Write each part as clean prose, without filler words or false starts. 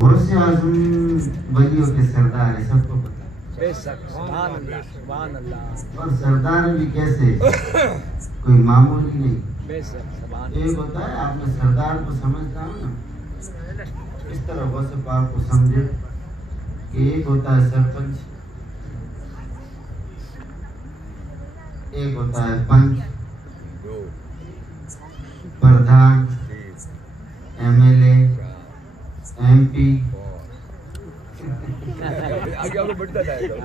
बहुत से आजम वलियों के सरदार है, सबको पता है। बेशक, सुभान अल्लाह, सुभान अल्लाह। और सरदार भी कैसे, कोई मामूली नहीं। बेशक, सुभान। एक होता है आपने सरदार को समझना हो ना, इस तरह वो सब आपको समझे कि एक होता है सरपंच, एक होता है पंच, प्रधान, एमएलए, एमपी। आगे आगे बढ़ता जाएगा।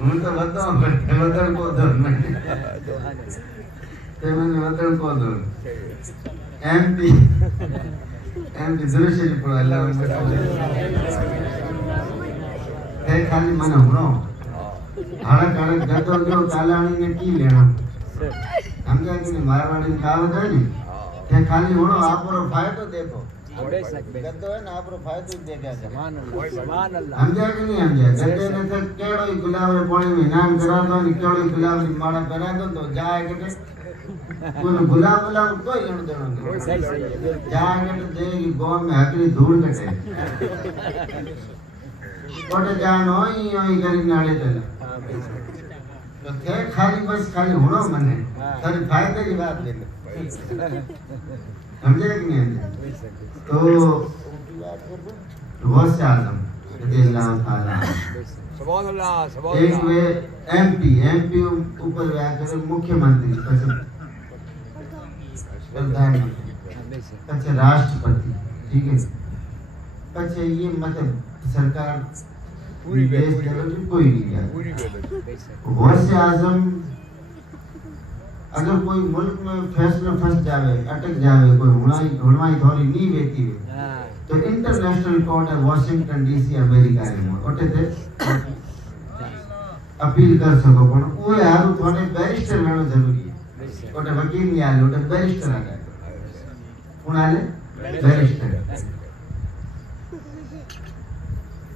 હું તો बताओ वतन को दो ते मैंने वतन को दो एमपी दृश्य नहीं पड़ा अल्लाह है खाली मन हमरो हड़क हड़क गतो जो कालाणी ने की लेना हम क्या कि मारवाड़ी में कहावत है नी ते खाली होनो आपरो फायदो देखो गद्दो है ना आपरो फायदो देखा है। सुभान अल्लाह, सुभान अल्लाह। हम क्या कि नहीं हम क्या गद्दे ने तो केड़ो ही गुलाब पानी में नाम करा दो नि केड़ो ही गुलाब की माला पहना दो तो जाए के कोई गुलाब वाला कोई लेन देना नहीं। सही सही है, जाए के तो देगी गांव में हकरी धूल कटे कोटे जान होई करी नाले चला तो थे खाली बस खाली होनो मने सारी फायदे की बात ले लो समझे कि नहीं। तो बहुत से आजम रज़ियल्लाहु ताला सुभान अल्लाह, सुभान एक अल्लाह। वे एमपी ऊपर व्याकर मुख्यमंत्री प्रधानमंत्री अच्छा राष्ट्रपति ठीक है। अच्छा ये मतलब सरकार पूरी देश लेवल की कोई नहीं है। पूरी बहुत से आजम अगर कोई मुल्क में फैसला फंस जावे अटक जावे कोई हुड़वाई थोड़ी नहीं बेती हुई तो इंटरनेशनल कोर्ट है वॉशिंगटन डीसी अमेरिका में ओटे थे अपील कर सको पण वो यार थोड़े बैरिस्टर लेना जरूरी है ओटे वकील नहीं आले ओटे बैरिस्टर आ गए कौन आले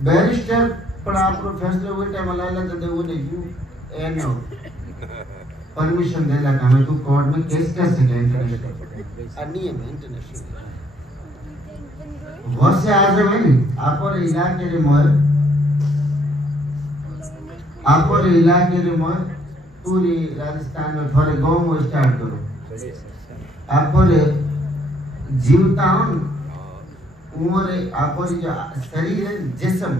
बैरिस्टर पर आपको फैसले हुए टाइम लाला तो दे वो नहीं यू एनो परमिशन देला का हमें तू कोर्ट में केस कर सके इंटरनेशनल नियम है इंटरनेशनल बहुत से आजम है नहीं आपको इलाके रे मोर पूरी राजस्थान में थोड़े गांव में स्टार्ट करो आपको जीवता हूं उम्र आपको जो शरीर है जिस्म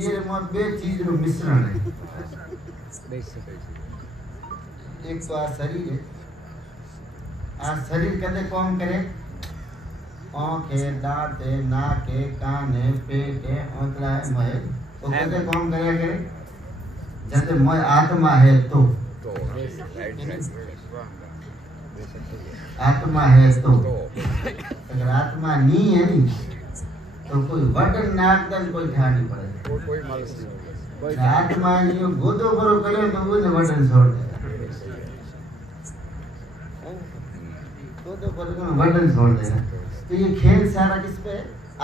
ये मोर बे चीज रो मिश्रण है। एक तो आ शरीर है आ शरीर कदे काम करे आँख है दांत है नाक है कान है पेट है औंतला है मय वो कदे काम करे जैसे मय आत्मा है तो आत्मा है तो अगर आत्मा नहीं है नहीं तो कोई वडन नाक दन कोई ध्यान नहीं पड़े कोई मालूम नहीं। आत्मा नहीं गोदो करो करे तो वो न वडन छोड़ दे गोदो करो तो वडन छोड़ देगा। तो ये खेल सारा किस पे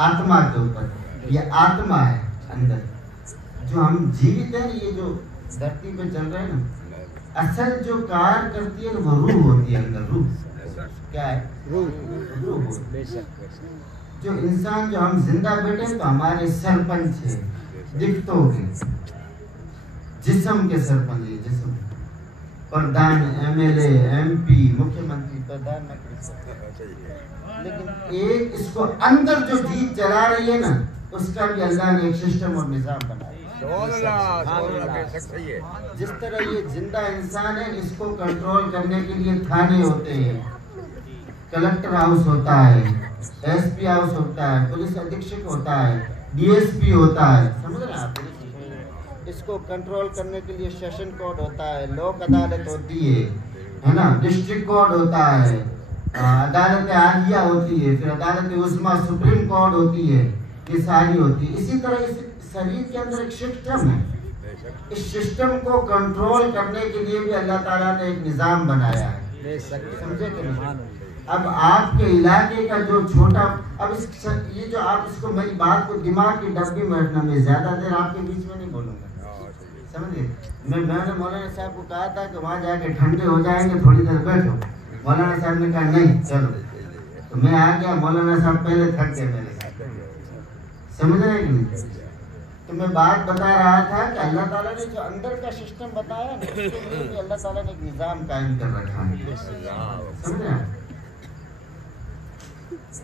आत्मा के ऊपर ये आत्मा है अंदर जो हम जीवित है ये जो धरती पे चल रहे हैं ना असल जो कार्य करती है वो रूह होती है अंदर रूह क्या है रूह जो इंसान जो हम जिंदा बैठे तो हमारे सरपंच है दिखतों के जिस्म के सरपंच है जिस्म प्रधान एमएलए एमपी मुख्यमंत्री प्रधानमंत्री लेकिन एक इसको अंदर जो जीत चला रही है ना उसका भी अल्लाह ने एक सिस्टम और निजाम बनाया। जिस तरह ये जिंदा इंसान है इसको कंट्रोल करने के लिए थाने होते हैं कलेक्टर हाउस होता है एसपी हाउस होता है पुलिस अधीक्षक होता है डीएसपी होता है समझ रहे हैं आप। इसको कंट्रोल करने के लिए सेशन कोर्ट होता है लोक अदालत होती है ना डिस्ट्रिक्ट कोर्ट होता है अदालत आलिया होती है फिर अदालत उस्मा सुप्रीम कोर्ट होती है ये सारी होती है। इसी तरह इस शरीर के अंदर एक सिस्टम है इस सिस्टम को कंट्रोल करने के लिए भी अल्लाह ताला ने एक निज़ाम बनाया है समझे कि नहीं। अब आपके इलाके का जो छोटा अब ये जो आप इसको मेरी बात को दिमाग की डब्बी में रखना मैं ज्यादा देर आपके बीच में नहीं बोलूंगा समझे। मैंने मौलाना साहब को कहा था कि वहाँ जाके ठंडे हो जाएंगे थोड़ी देर बैठो मौलाना साहब ने कहा नहीं चलो तो मैं आ गया, मौलाना साहब पहले थक गए मेरे साथ, समझ रहे कि नहीं? तो मैं बात बता रहा था कि अल्लाह ताला ने जो अंदर का सिस्टम बताया ना, उसके लिए भी अल्लाह ताला ने एक निज़ाम कायम कर रखा है, समझ रहे हैं?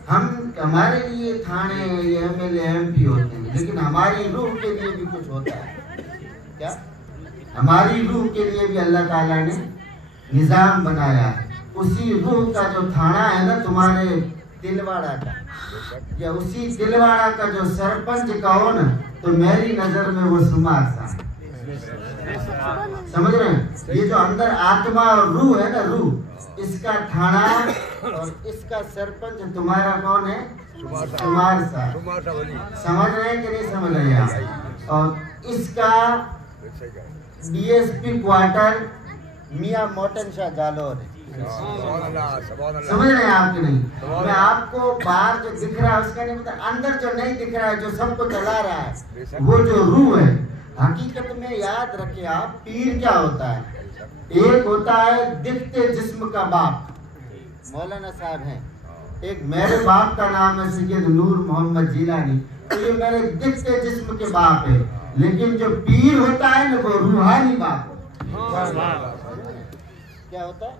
हम हमारे लिए थाने एमएलए एमपी होते हैं, लेकिन हमारी रूह के लिए भी कुछ होता है। क्या? हमारी रूह के लिए भी अल्लाह ताला ने निज़ाम बनाया। उसी रूह का जो थाना है ना तुम्हारे तिलवाड़ा का, या उसी तिलवाड़ा का जो सरपंच का हो ना, तो मेरी नजर में वो सुमार सा, समझ रहे हैं? ये जो अंदर आत्मा और रूह है ना, रूह, इसका थाना और इसका सरपंच तुम्हारा कौन है? सुमार सा। समझ रहे हैं कि नहीं समझ रहे आप? और इसका डीएसपी क्वार्टर मियां मोहसिन शाह जालोर है। समझ रहे हैं आप कि नहीं? मैं आपको बाहर जो दिख रहा है उसका नहीं पता, अंदर जो नहीं दिख रहा है, जो सबको चला रहा है, वो जो रूह है। हकीकत में याद रखिए आप, पीर क्या होता है? एक होता है दिखते जिस्म का बाप, मौलाना साहब हैं। एक मेरे बाप का नाम है सैयद नूर मोहम्मद जिलानी, तो ये मेरे दिखते जिस्म के बाप है। लेकिन जो पीर होता है ना, वो रूहानी बाप क्या होता है?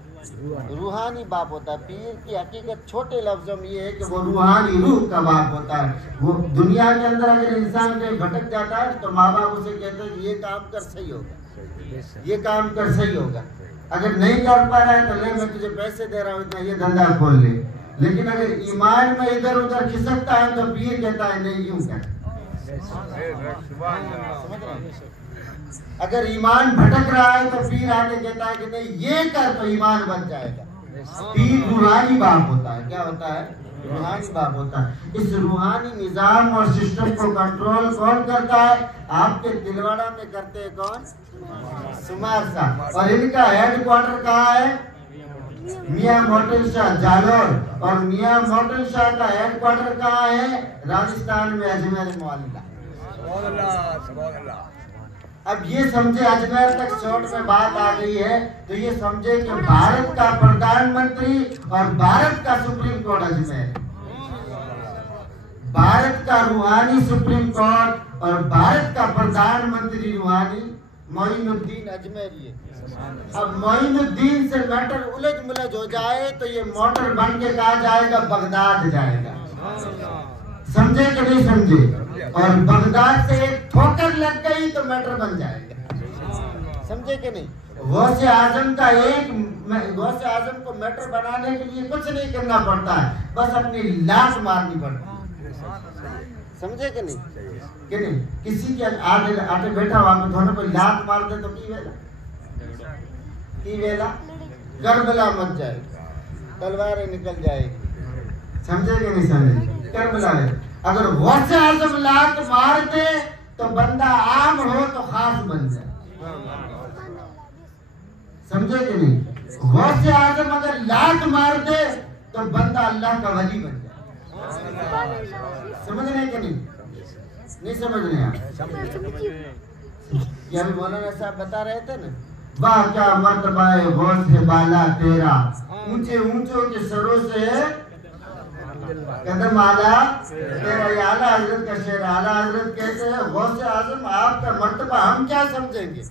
रूहानी बाप होता है। पीर की हकीकत छोटे लफ्जों में ये है कि वो रूहानी रूह का बाप होता है। वो दुनिया के अंदर अगर इंसान कहीं भटक जाता है तो माँ बाप उसे कहते हैं ये काम कर सही होगा, ये काम कर सही होगा। अगर नहीं कर पा रहा है तो ले, मैं तुझे पैसे दे रहा हूँ, इतना ये धंधा खोल ले। लेकिन अगर ईमान में इधर उधर खिसकता है तो पीर कहता है नहीं यूं कर। अगर ईमान भटक रहा है तो पीर आके कहता है कि नहीं ये कर तो ईमान बन जाएगा। पीर रूहानी बाप होता है। क्या होता है? रूहानी बाप होता है। इस रूहानी निजाम और सिस्टम को कंट्रोल कौन करता है? आपके तिलवाड़ा में करते हैं कौन? सुमार साहब। और इनका हेडक्वार्टर कहाँ है? मियां मोहसिन शाह जालोर। और मियां मोहसिन शाह का हेडक्वार्टर कहाँ है? राजस्थान में अजमेर मोहल्ला। अब ये समझे, अजमेर तक शॉर्ट में बात आ गई है, तो ये समझे कि भारत का प्रधानमंत्री और भारत का सुप्रीम कोर्ट अजमेर, भारत का रूहानी सुप्रीम कोर्ट और भारत का प्रधानमंत्री रूहानी मोइनुद्दीन अजमेरी है। अब मोइनुद्दीन से मैटर उलझ मुलझ हो जाए तो ये मोटर बन के कहा जाएगा बगदाद जाएगा। समझे कि नहीं समझे? और बगदाद से एक ठोकर लग गई तो मैटर बन जाएगा। समझे कि नहीं? गौसे आजम का एक गौसे आजम को मैटर बनाने के लिए कुछ नहीं करना पड़ता है, बस अपनी लाश मारनी पड़ती है। समझे कि नहीं? कि नहीं? किसी के आगे बैठा हुआ थोड़ा कोई लात मार दे तो की वेला करबला मच जाएगी, तलवारें निकल जाएगी। समझे कि नहीं समझे? करबला है। अगर गौसे आजम लात मार दे तो बंदा आम हो तो खास बन जाए। समझे कि नहीं? गौसे आजम अगर लात मार दे तो बंदा अल्लाह का वली बन जाए। समझ रहे कि नहीं? नहीं समझ रहे आप? ये अभी मौलाना साहब बता रहे थे ना, वाह क्या मर्तबा है गौस है बाला तेरा, ऊंचे ऊंचों के सरों से कदम आला तेरा। ये आला हजरत का शेर। आला हजरत कहते हैं गौसे आजम आपका मर्तबा हम क्या समझेंगे?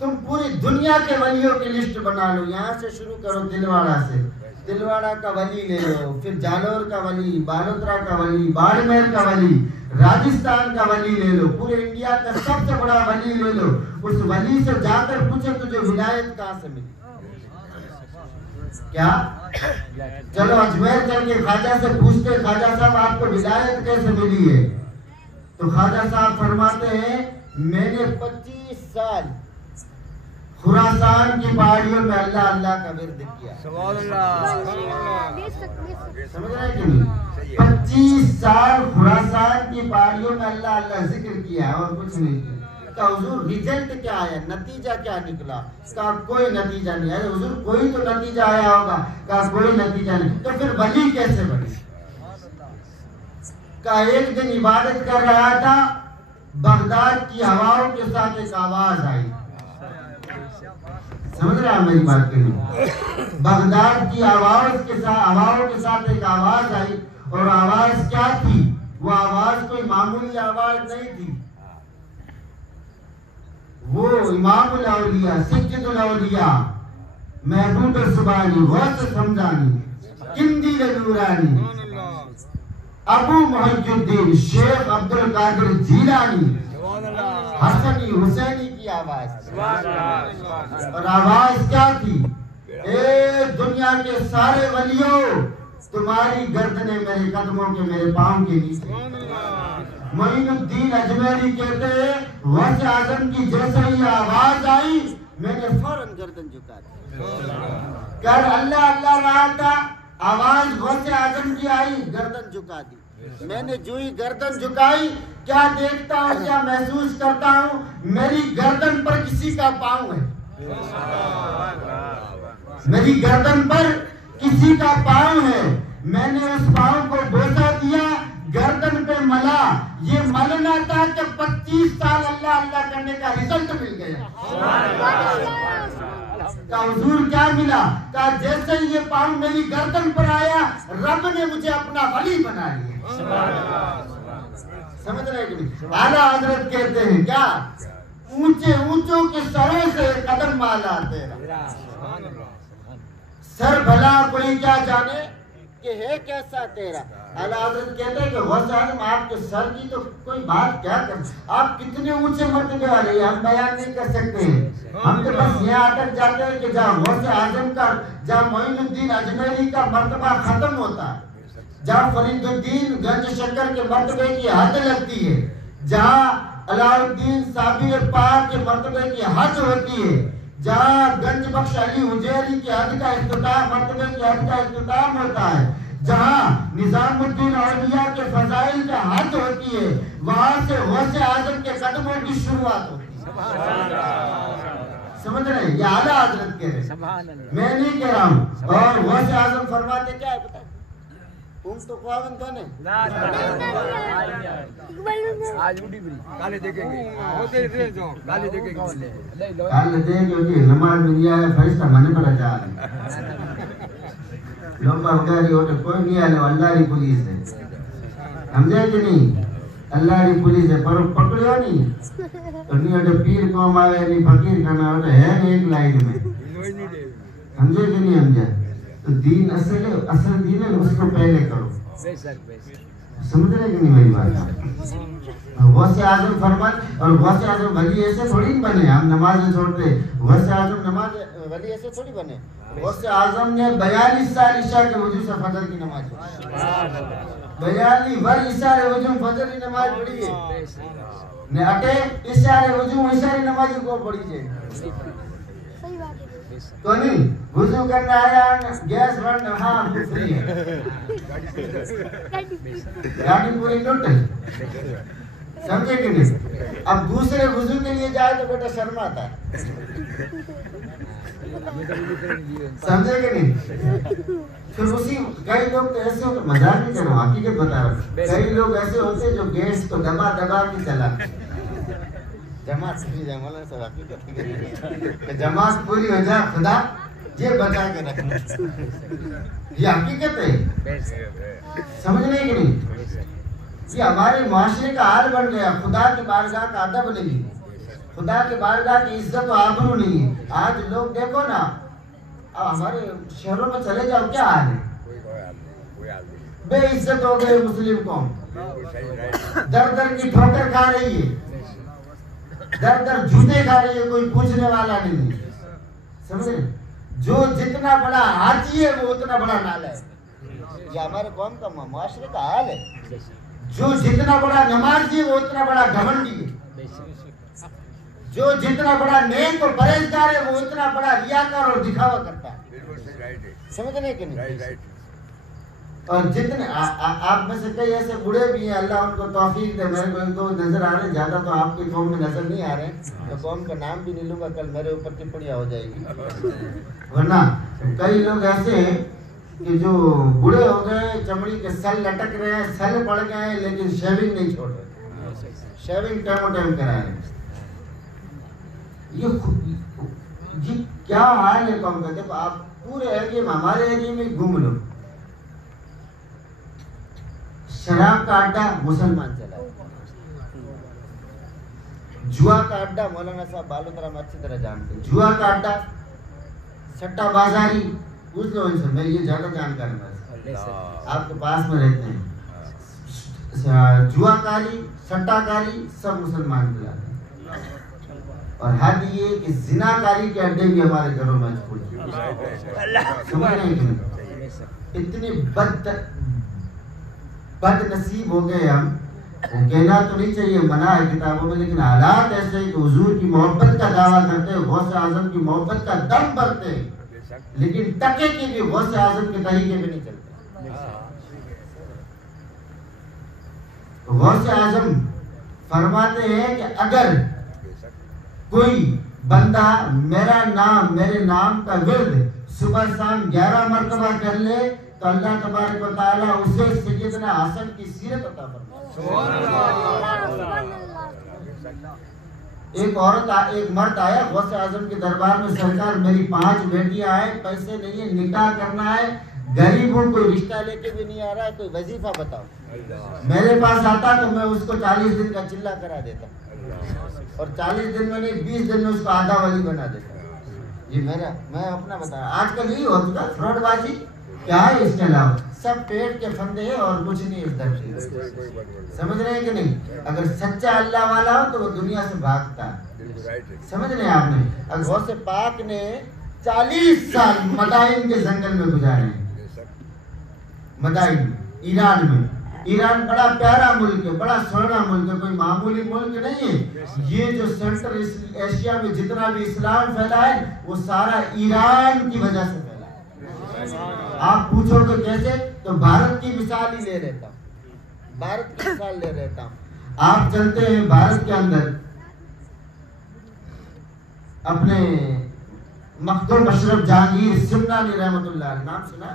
तुम पूरी दुनिया के वलियों की लिस्ट बना लो, यहाँ से शुरू करो तिलवाड़ा से। तिलवाड़ा का वली ले लो, फिर जालोर का वली, बालोतरा का वली, बाड़मेर का वली, राजस्थान का वली ले लो, पूरे इंडिया का सबसे बड़ा वली ले लो। उस वली से जाकर पूछो तुझे विलायत कहाँ से मिली? क्या? चलो अजमेर चल के ख्वाजा से पूछते, ख्वाजा साहब आपको विलायत कैसे मिली है? तो ख्वाजा साहब फरमाते हैं मैंने 25 साल खुरासान की पहाड़ियों में अल्लाह अल्लाह का विर्द किया। समझ रहे कि नहीं? 25 साल खुरासान की पहाड़ियों में अल्लाह अल्लाह जिक्र किया और कुछ नहीं किया। का हुजूर रिजल्ट क्या आया, नतीजा क्या निकला? का कोई नतीजा नहीं आया। हुजूर कोई तो नतीजा आया होगा। का कोई नतीजा नहीं। तो फिर वली कैसे बने? का एक दिन इबादत कर रहा था, बगदाद की हवाओं के साथ एक आवाज आई, समझ रहा है मेरी बात के लिए? बगदाद की हवाओं के साथ एक आवाज आई, और आवाज क्या थी? वो आवाज कोई मामूली आवाज नहीं थी। वो इमामुल औलिया, सज्जदुल औलिया, महबूब सुबानी, गौस समझानी, किंदील नूरानी, अबू मुहिद्दीन शेख अब्दुल कादिर जीलानी, हसनी हुसैनी की आवाज। और आवाज क्या थी? ए दुनिया के सारे वलियों, तुम्हारी गर्दनें मेरे कदमों के, मेरे पांव के नीचे। मोइनुद्दीन अजमेरी कहते हैं, गौसे आजम की जैसे ही आवाज आई, मैंने फौरन गर्दन झुका दी। कर अल्लाह अल्लाह रहा था, आवाज गौसे आजम की आई, गर्दन झुका दी। मैंने जो ही गर्दन झुकाई, क्या देखता हूँ, क्या महसूस करता हूँ? मेरी गर्दन पर किसी का पाँव है। मेरी गर्दन पर किसी का पाँव है। मैंने उस पाँव को बोसा दिया, गर्दन पे मला। ये मलना था कि 25 साल अल्लाह अल्लाह करने का रिजल्ट मिल गया। का हुजूर क्या मिला? का जैसे ही ये पाँव मेरी गर्दन पर आया, रब ने मुझे अपना वली बना लिया। समझ रहे कि नहीं? आला हजरत कहते हैं क्या? ऊंचे ऊंचों के सरों से कदम माला तेरा, सर भला कोई क्या जाने कि है कैसा तेरा। आला हजरत कहते हैं कि गौसे आज़म आपके सर की तो कोई बात क्या कर, आप कितने ऊंचे मर्तबे वाले, हम बयान नहीं कर सकते हैं। हम तो बस यहाँ अटक जाते हैं कि जहाँ गौसे आज़म का, जहाँ मोइनुद्दीन अजमेरी का मर्तबा खत्म होता है, जहाँ फरीदुद्दीन गंज शक्कर के मर्तबे की हद लगती है, जहाँ अलाउद्दीन साबिर पाक के मर्तबे की हद होती है, जहाँ गंज बख्श अली हुजैरी के हद का इख्तिताम, मर्तबे के हद का इख्तिताम होता है, जहाँ निजामुद्दीन औलिया के फजाइल का हद होती है, वहाँ से गौसे आजम के कदमों की शुरुआत होती है। समझ रहे हैं? ये आला हजरत कह रहे हैं, मैं नहीं कह रहा हूँ। और गौसे आजम फरमाते क्या है पता है? तो ख्वाबन कौन है? आज उड़ी बड़ी काले देखेंगे, होते रहे जो काले देखेंगे, काले देखेंगे। नमाज में दिया है फरिश्ता मने पड़ा जा लोग बागदारी होते कोई नहीं आने, अल्लाह की पुलिस है। समझे कि नहीं? अल्लाह की पुलिस है, पर पकड़ियो नहीं तो नहीं होते पीर कौम आवे नहीं, फकीर खाना होते है नहीं एक लाइन में। समझे कि नहीं? समझे? तो दीन असल दीन है, उसको पहले करो। समझ रहे कि नहीं मेरी बात? गौसे आजम फरमान, और गौसे आजम वली ऐसे थोड़ी बने, हम नमाज छोड़ते, गौसे आजम नमाज वली ऐसे थोड़ी बने। गौसे आजम ने 42 साल ईशा के वजू से फजर की नमाज पढ़ी, 42 वर ईशा रे वजू फजर की नमाज पढ़ी है ने अटे ईशा रे वजू ईशा की नमाज को पढ़ी है। तो नहीं वजू करना आया, गैस बंद, हाँ फ्री है, गाड़ी पूरी लुट। समझे कि नहीं? अब दूसरे वजू के लिए जाए तो बेटा शर्म आता है। समझे कि नहीं? फिर उसी कई लोग तो ऐसे होते, मजाक नहीं कर रहा हूँ, हकीकत बता रहा हूँ, कई लोग ऐसे होते हैं जो गैस को दबा दबा के चलाते। जमात जमात पूरी हो जाए, खुदा ये बचा के रखना, ये हकीकत है। समझ रहे कि नहीं? ये हमारे माशरे का हाल बन गया। खुदा की बारगाह का अदब नहीं, खुदा के बारगाह की इज्जत और आबरू नहीं है। आज लोग देखो ना, अब हमारे शहरों में चले जाओ, क्या हाल है? बेइज्जत हो गए मुस्लिम कौम, दर दर की ठोकर खा रही है, दर दर जूते खा रही है, कोई पूछने वाला नहीं। समझे? जो जितना बड़ा हाथी है वो उतना बड़ा नाला है। ये हमारे कौम का माशरे का हाल है। जो जितना बड़ा नमाजी है वो उतना बड़ा घमंडी है, जो जितना बड़ा नेक और परहेजगार है वो उतना बड़ा रियाकार और दिखावा करता है। समझने के नहीं? और जितने आप में से कई ऐसे बूढ़े भी हैं, अल्लाह उनको तौफीक दे। मेरे को तो नजर आ रहे, ज्यादा तो आपकी कौम में नजर नहीं आ रहे, तो कौम का नाम भी नहीं लूंगा, कल मेरे ऊपर टिप्पणियां हो जाएगी। वरना कई लोग ऐसे हैं कि जो बूढ़े हो गए, चमड़ी के सल लटक रहे हैं, सल पड़ गए हैं, लेकिन शेविंग नहीं छोड़ रहे, शेविंग टाइम टाइम करा रहे। जी क्या हाल है कौन का। देखो आप पूरे एरिया में, हमारे एरिया में घूम लो, शराब का अड्डा मुसलमान चला, जुआ का अड्डा मौलाना साहब बालोतरा में अच्छी तरह जानते हैं, जुआ का अड्डा, सट्टा बाजारी, पूछ लो इनसे, मैं ये ज्यादा जानकार हूँ, आपके पास में रहते हैं। जुआकारी, सट्टाकारी सब मुसलमान चलाते हैं। और हद ये कि जिनाकारी के अड्डे भी हमारे घरों में खुले, समझ रहे हैं कि नहीं? इतनी बदनसीब हो गए हम, वो कहना तो नहीं चाहिए, मना है किताबों में, लेकिन हालात ऐसे कि हुजूर की मोहब्बत का दावा करते हैं, गौसे आजम की मोहब्बत का दम भरते हैं, लेकिन टके के भी गौसे आजम के तरीके में नहीं चलते। गौसे आजम फरमाते हैं कि अगर कोई बंदा मेरे नाम का विर्द सुबह शाम 11 मरतबा कर ले तो अल्लाह तबारक व तआला उसे सैयदना हसन की सीरत अता फरमाए। एक मर्द आया गौसे आजम के दरबार में, सरकार मेरी 5 बेटियां हैं, पैसे नहीं है, निकाह करना है, गरीबों को रिश्ता लेके भी नहीं आ रहा है, कोई वजीफा बताओ। मेरे पास आता तो मैं उसको 40 दिन का चिल्ला करा देता, और 40 दिन में नहीं 20 दिन में उसको आधा वाली बना देता। ये मैं अपना बता, आजकल यही होता है, फ्रॉडबाजी क्या है, इसके अलावा सब पेट के फंदे हैं और कुछ नहीं इस धरती। समझ रहे हैं कि नहीं? अगर सच्चा अल्लाह वाला हो तो वो दुनिया से भागता है, समझ रहे हैं आपने? अगर गौसे पाक ने 40 साल मदाइन के जंगल में गुजारे हैं, मदाइन ईरान में। ईरान बड़ा प्यारा मुल्क है, बड़ा सोना मुल्क है, कोई मामूली मुल्क नहीं है। ये जो सेंट्रल एशिया में जितना भी इस्लाम फैला है वो सारा ईरान की वजह से फैला है। आप पूछोगे कैसे, तो भारत की मिसाल ही ले लेता हूँ, भारत की मिसाल ले लेता हूँ। आप चलते हैं भारत के अंदर, अपने मखदूम अशरफ जहांगीर सिमनानी रहमतुल्लाह, नाम सुना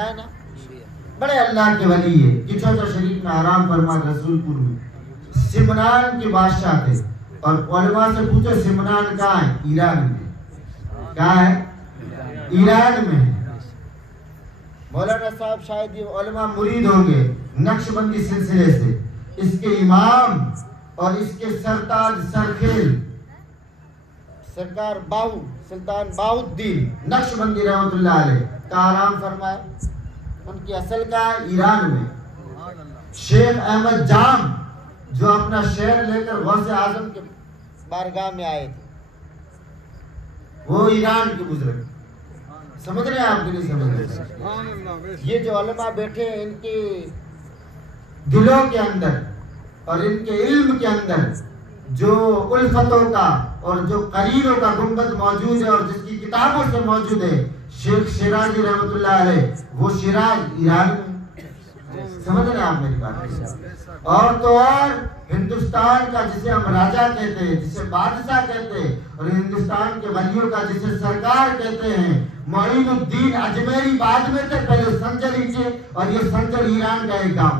है ना? बड़े अल्लाह के वली है, किचौजा शरीफ में आराम फरमा, रसूलपुर में सिमनान के बादशाह थे। और उलमा से पूछो सिमनान कहाँ है? ईरान में। कहाँ है? ईरान में। मौलाना साहब शायद ये उलमा मुरीद होंगे नक्शबंदी सिलसिले से। इसके इमाम और इसके सरताज सरखेल सरकार बाहू सुल्तान बाहुद्दीन नक्शबंदी रहमतुल्लाह अलैह का आराम फरमाए। उनकी असल का ईरान में। शेख अहमद जाम जो अपना शहर लेकर गौसे आजम के बारगाह में आए थे, वो ईरान के बुजुर्ग। समझ रहे हैं आप? नहीं समझ रहे? ये जो उलमा बैठे हैं, इनके दिलों के अंदर और इनके इल्म के अंदर जो उल्फतों का और जो करीरों का गुंबद मौजूद है और जिसकी किताबों से मौजूद है, शेख शिराजी रहमतुल्लाह अलैह, वो शिराज ईरान में। समझ रहे हैं आप मेरी बात? और तो और हिंदुस्तान का जिसे हम राजा कहते हैं, जिसे बादशाह कहते हैं, और हिंदुस्तान के वलियों का जिसे सरकार कहते हैं, मोइनुद्दीन अजमेरी बाद में थे, पहले संजरी थे, और ये संजर ईरान का एक गांव।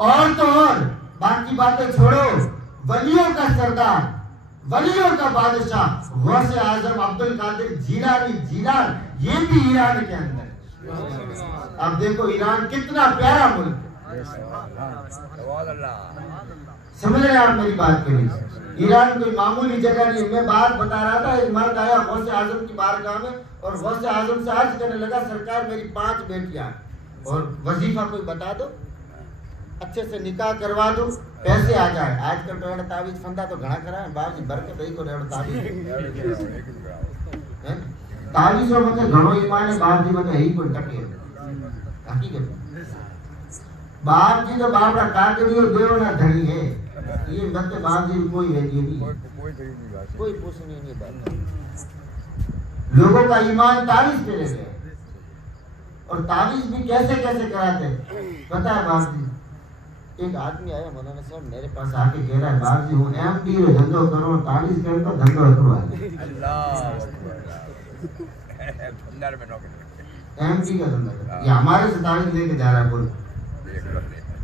और तो और बाकी बातें छोड़ो, वलियों का सरदार, वलियों का बादशाह गौसे आजम अब्दुल कादिर जीलानी जीलान, ये भी ईरान के अंदर। अब देखो ईरान कितना प्यारा मुल्क है। समझ रहे हैं आप मेरी बात के लिए? ईरान कोई मामूली जगह नहीं। मैं बात बता रहा था, एक मर्द आया गौसे आजम की बारगाह में और गौसे आजम से अर्ज करने लगा, सरकार मेरी 5 बेटियां और वजीफा कोई बता दो, अच्छे से निकाह करवा दो, पैसे आ जाए। आजकल तो तावीज फंदा तो घना करा है, बाजी भर के दही को तावीज और मत घणो ईमान है, बाप जी मत यही कोई टके हकीकत। बाप जी तो बाप रा कागरी और देव ना धनी है, ये मत बाप जी कोई वैल्यू नहीं, कोई पूछने नहीं बात। लोगों का ईमान तावीज पे रह गया, और तावीज भी कैसे कैसे कराते पता है बाप जी? एक आदमी आया मौलाना साहब मेरे पास आके कह रहा है, बाप जी हूँ एमडी रो धंधो करो, तावीज कर तो धंधो करो। एमडी का धंधा ये हमारे से तावीज लेके जा रहा है। बोल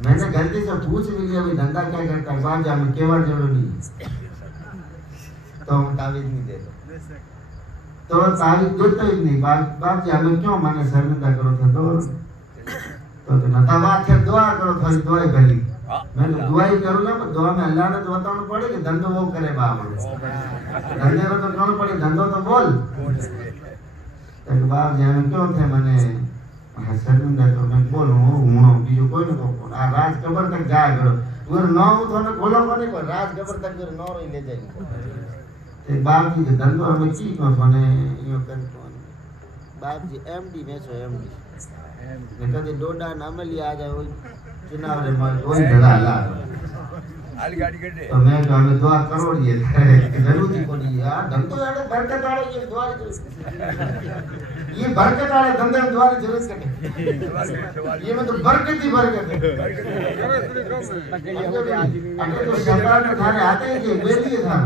मैंने गलती से पूछ भी लिया, भाई धंधा क्या करता है? बाप जी हमें केवल जरूर नहीं तो हम तावीज नहीं देते, तो तावीज देते ही नहीं। बाप जी हमें क्यों माने शर्मिंदा करो थे तो नता बात है दुआ करो, थोड़ी दुआ भली मैं तो दुआ ही करूँगा, पर दुआ में अल्लाह ने तो बताना पड़े कि धंधो वो करे बाप, धंधे को तो कहना पड़े धंधो तो बोल। तो बाप जी हमें क्यों थे मैंने शर्मिंदा तो मैं बोलूँ हूँ बीजो कोई न को राज कबर तक जाए करो तुर नौ तो हमें खोलो कोनी को राज कबर तक तुर नौ ही ले जाएंगे। ते बाप जी के धंधो हमें की को माने यो कर कोन बाप जी एमडी में सो एमडी कदे डोडा नामली आ जाए चुनाव रे में कोई ढला ला आली गाड़ी कर दे तो मैं तो हमें दुआ करोड़ ये जरूरी को नहीं यार धंधो यार बरकत वाले ये दुआ ये बरकत वाले धंधे में दुआ की जरूरत है, ये मतलब बरकत ही बरकत है। अगर तो सरकार में थाने आते हैं कि बेली था